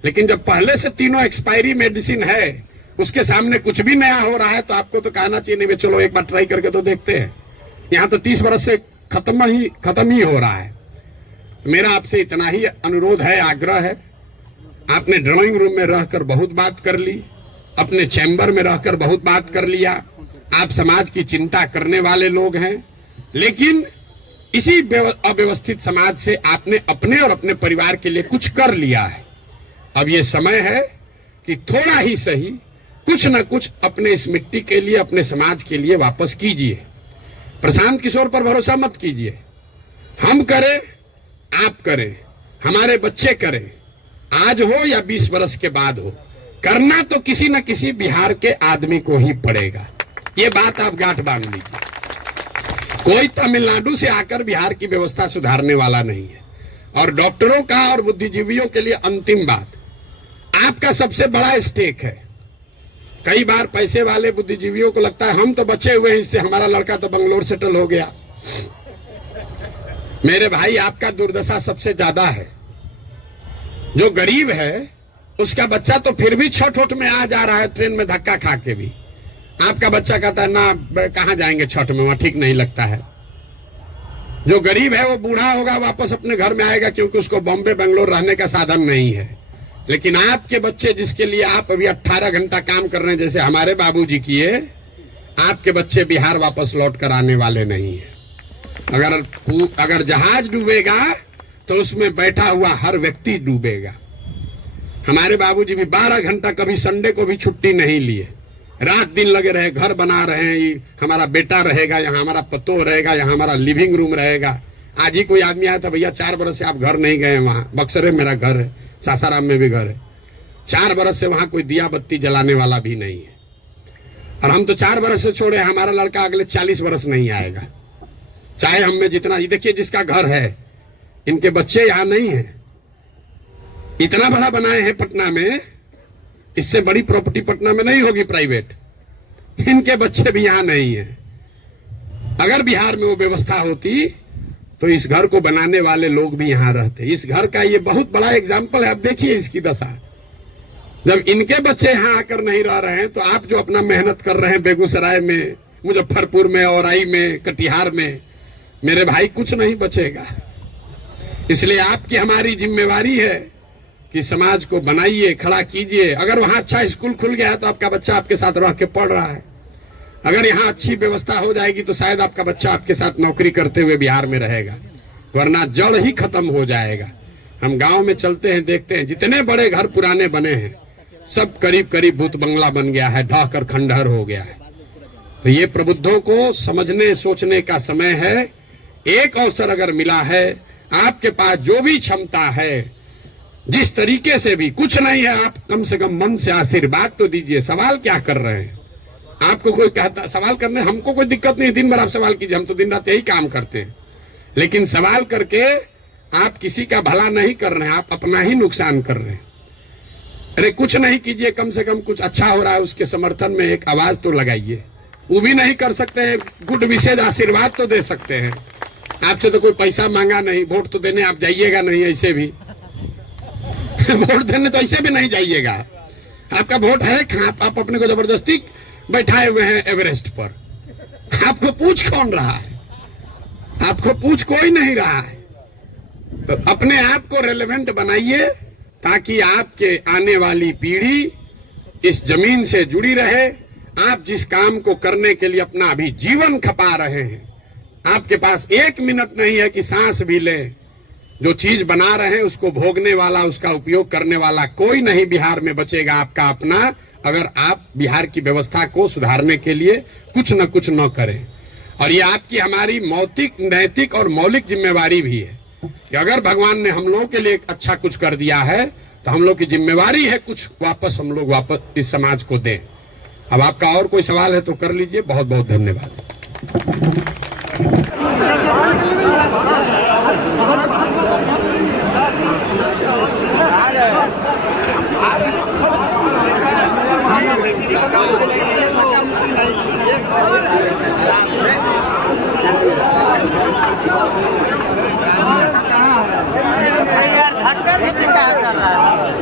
लेकिन जब पहले से तीनों एक्सपायरी मेडिसिन है, उसके सामने कुछ भी नया हो रहा है, तो आपको तो कहना चाहिए नहीं चलो एक बार ट्राई करके तो देखते हैं। यहाँ तो 30 वर्ष से खत्म ही हो रहा है। मेरा आपसे इतना ही अनुरोध है, आग्रह है। आपने ड्राइंग रूम में रहकर बहुत बात कर ली, अपने चैम्बर में रहकर बहुत बात कर लिया, आप समाज की चिंता करने वाले लोग हैं, लेकिन इसी अव्यवस्थित समाज से आपने अपने और अपने परिवार के लिए कुछ कर लिया है। अब ये समय है कि थोड़ा ही सही कुछ न कुछ अपने इस मिट्टी के लिए, अपने समाज के लिए वापस कीजिए। प्रशांत किशोर पर भरोसा मत कीजिए। हम करें, आप करें, हमारे बच्चे करें, आज हो या 20 वर्ष के बाद हो, करना तो किसी न किसी बिहार के आदमी को ही पड़ेगा। ये बात आप गांठ बांध लीजिए। कोई तमिलनाडु से आकर बिहार की व्यवस्था सुधारने वाला नहीं है। और डॉक्टरों का और बुद्धिजीवियों के लिए अंतिम बात, आपका सबसे बड़ा स्टेक है। कई बार पैसे वाले बुद्धिजीवियों को लगता है हम तो बचे हुए हैं, इससे हमारा लड़का तो बंगलोर सेटल हो गया। मेरे भाई आपका दुर्दशा सबसे ज्यादा है। जो गरीब है उसका बच्चा तो फिर भी छठ उठ में आ जा रहा है, ट्रेन में धक्का खा के भी। आपका बच्चा कहता है ना कहां जाएंगे छठ में, वहां ठीक नहीं लगता है। जो गरीब है वो बूढ़ा होगा, वापस अपने घर में आएगा, क्योंकि उसको बॉम्बे बेंगलोर रहने का साधन नहीं है। लेकिन आपके बच्चे जिसके लिए आप अभी 18 घंटा काम कर रहे हैं, जैसे हमारे बाबूजी किए, आपके बच्चे बिहार वापस लौट कर आने वाले नहीं है। अगर जहाज डूबेगा तो उसमें बैठा हुआ हर व्यक्ति डूबेगा। हमारे बाबूजी भी 12 घंटा कभी संडे को भी छुट्टी नहीं लिए, रात दिन लगे रहे, घर बना रहे हैं। हमारा बेटा रहेगा यहाँ, हमारा पतोह रहेगा यहाँ, हमारा लिविंग रूम रहेगा। आज ही कोई आदमी आया था, भैया 4 बरस से आप घर नहीं गए, वहां बक्सरे मेरा घर है, सासाराम में भी घर है, 4 बरस से वहां कोई दिया बत्ती जलाने वाला भी नहीं है। और हम तो 4 बरस से छोड़े, हमारा लड़का अगले 40 बरस नहीं आएगा, चाहे हम में जितना। ये देखिए जिसका घर है, इनके बच्चे यहाँ नहीं है। इतना बड़ा बनाए हैं पटना में, इससे बड़ी प्रॉपर्टी पटना में नहीं होगी प्राइवेट। इनके बच्चे भी यहाँ नहीं है। अगर बिहार में वो व्यवस्था होती तो इस घर को बनाने वाले लोग भी यहाँ रहते। इस घर का ये बहुत बड़ा एग्जाम्पल है। अब देखिए इसकी दशा, जब इनके बच्चे यहाँ आकर नहीं रह रहे हैं, तो आप जो अपना मेहनत कर रहे हैं बेगूसराय में, मुजफ्फरपुर में, औराई में, कटिहार में, मेरे भाई कुछ नहीं बचेगा। इसलिए आपकी हमारी जिम्मेवारी है कि समाज को बनाइए, खड़ा कीजिए। अगर वहां अच्छा स्कूल खुल गया है तो आपका बच्चा आपके साथ रह के पढ़ रहा है। अगर यहाँ अच्छी व्यवस्था हो जाएगी तो शायद आपका बच्चा आपके साथ नौकरी करते हुए बिहार में रहेगा, वरना जड़ ही खत्म हो जाएगा। हम गांव में चलते हैं, देखते हैं जितने बड़े घर पुराने बने हैं सब करीब करीब भूत बंगला बन गया है, ढह कर खंडहर हो गया है। तो ये प्रबुद्धों को समझने सोचने का समय है। एक अवसर अगर मिला है, आपके पास जो भी क्षमता है, जिस तरीके से भी, कुछ नहीं है, आप कम से कम मन से आशीर्वाद तो दीजिए। सवाल क्या कर रहे हैं? आपको कोई कहता सवाल करने, हमको कोई दिक्कत नहीं, दिन भर आप सवाल कीजिए, हम तो दिन रात यही काम करते हैं। लेकिन सवाल करके आप किसी का भला नहीं कर रहे हैं, आप अपना ही नुकसान कर रहे हैं। अरे कुछ नहीं कीजिए, कम से कम कुछ अच्छा हो रहा है उसके समर्थन में एक आवाज तो लगाइए। वो भी नहीं कर सकते हैं, गुड विशेष आशीर्वाद तो दे सकते हैं। आपसे तो कोई पैसा मांगा नहीं, वोट तो देने आप जाइएगा नहीं ऐसे भी। वोट देने तो ऐसे भी नहीं जाइएगा। आपका वोट है कहाँ? आप अपने को जबरदस्ती बैठाए हुए हैं एवरेस्ट पर। आपको पूछ कौन रहा है? आपको पूछ कोई नहीं रहा है। तो अपने आप को रेलेवेंट बनाइए ताकि आपके आने वाली पीढ़ी इस जमीन से जुड़ी रहे। आप जिस काम को करने के लिए अपना अभी जीवन खपा रहे हैं, आपके पास 1 मिनट नहीं है कि सांस भी ले। जो चीज बना रहे हैं उसको भोगने वाला, उसका उपयोग करने वाला कोई नहीं बिहार में बचेगा आपका अपना, अगर आप बिहार की व्यवस्था को सुधारने के लिए कुछ न कुछ न करें। और ये आपकी हमारी नैतिक और मौलिक जिम्मेवारी भी है कि अगर भगवान ने हम लोगों के लिए अच्छा कुछ कर दिया है तो हम लोग की जिम्मेवारी है कुछ वापस हम लोग वापस इस समाज को दें। अब आपका और कोई सवाल है तो कर लीजिए। बहुत बहुत धन्यवाद। यार धक्का भी कर रहा है।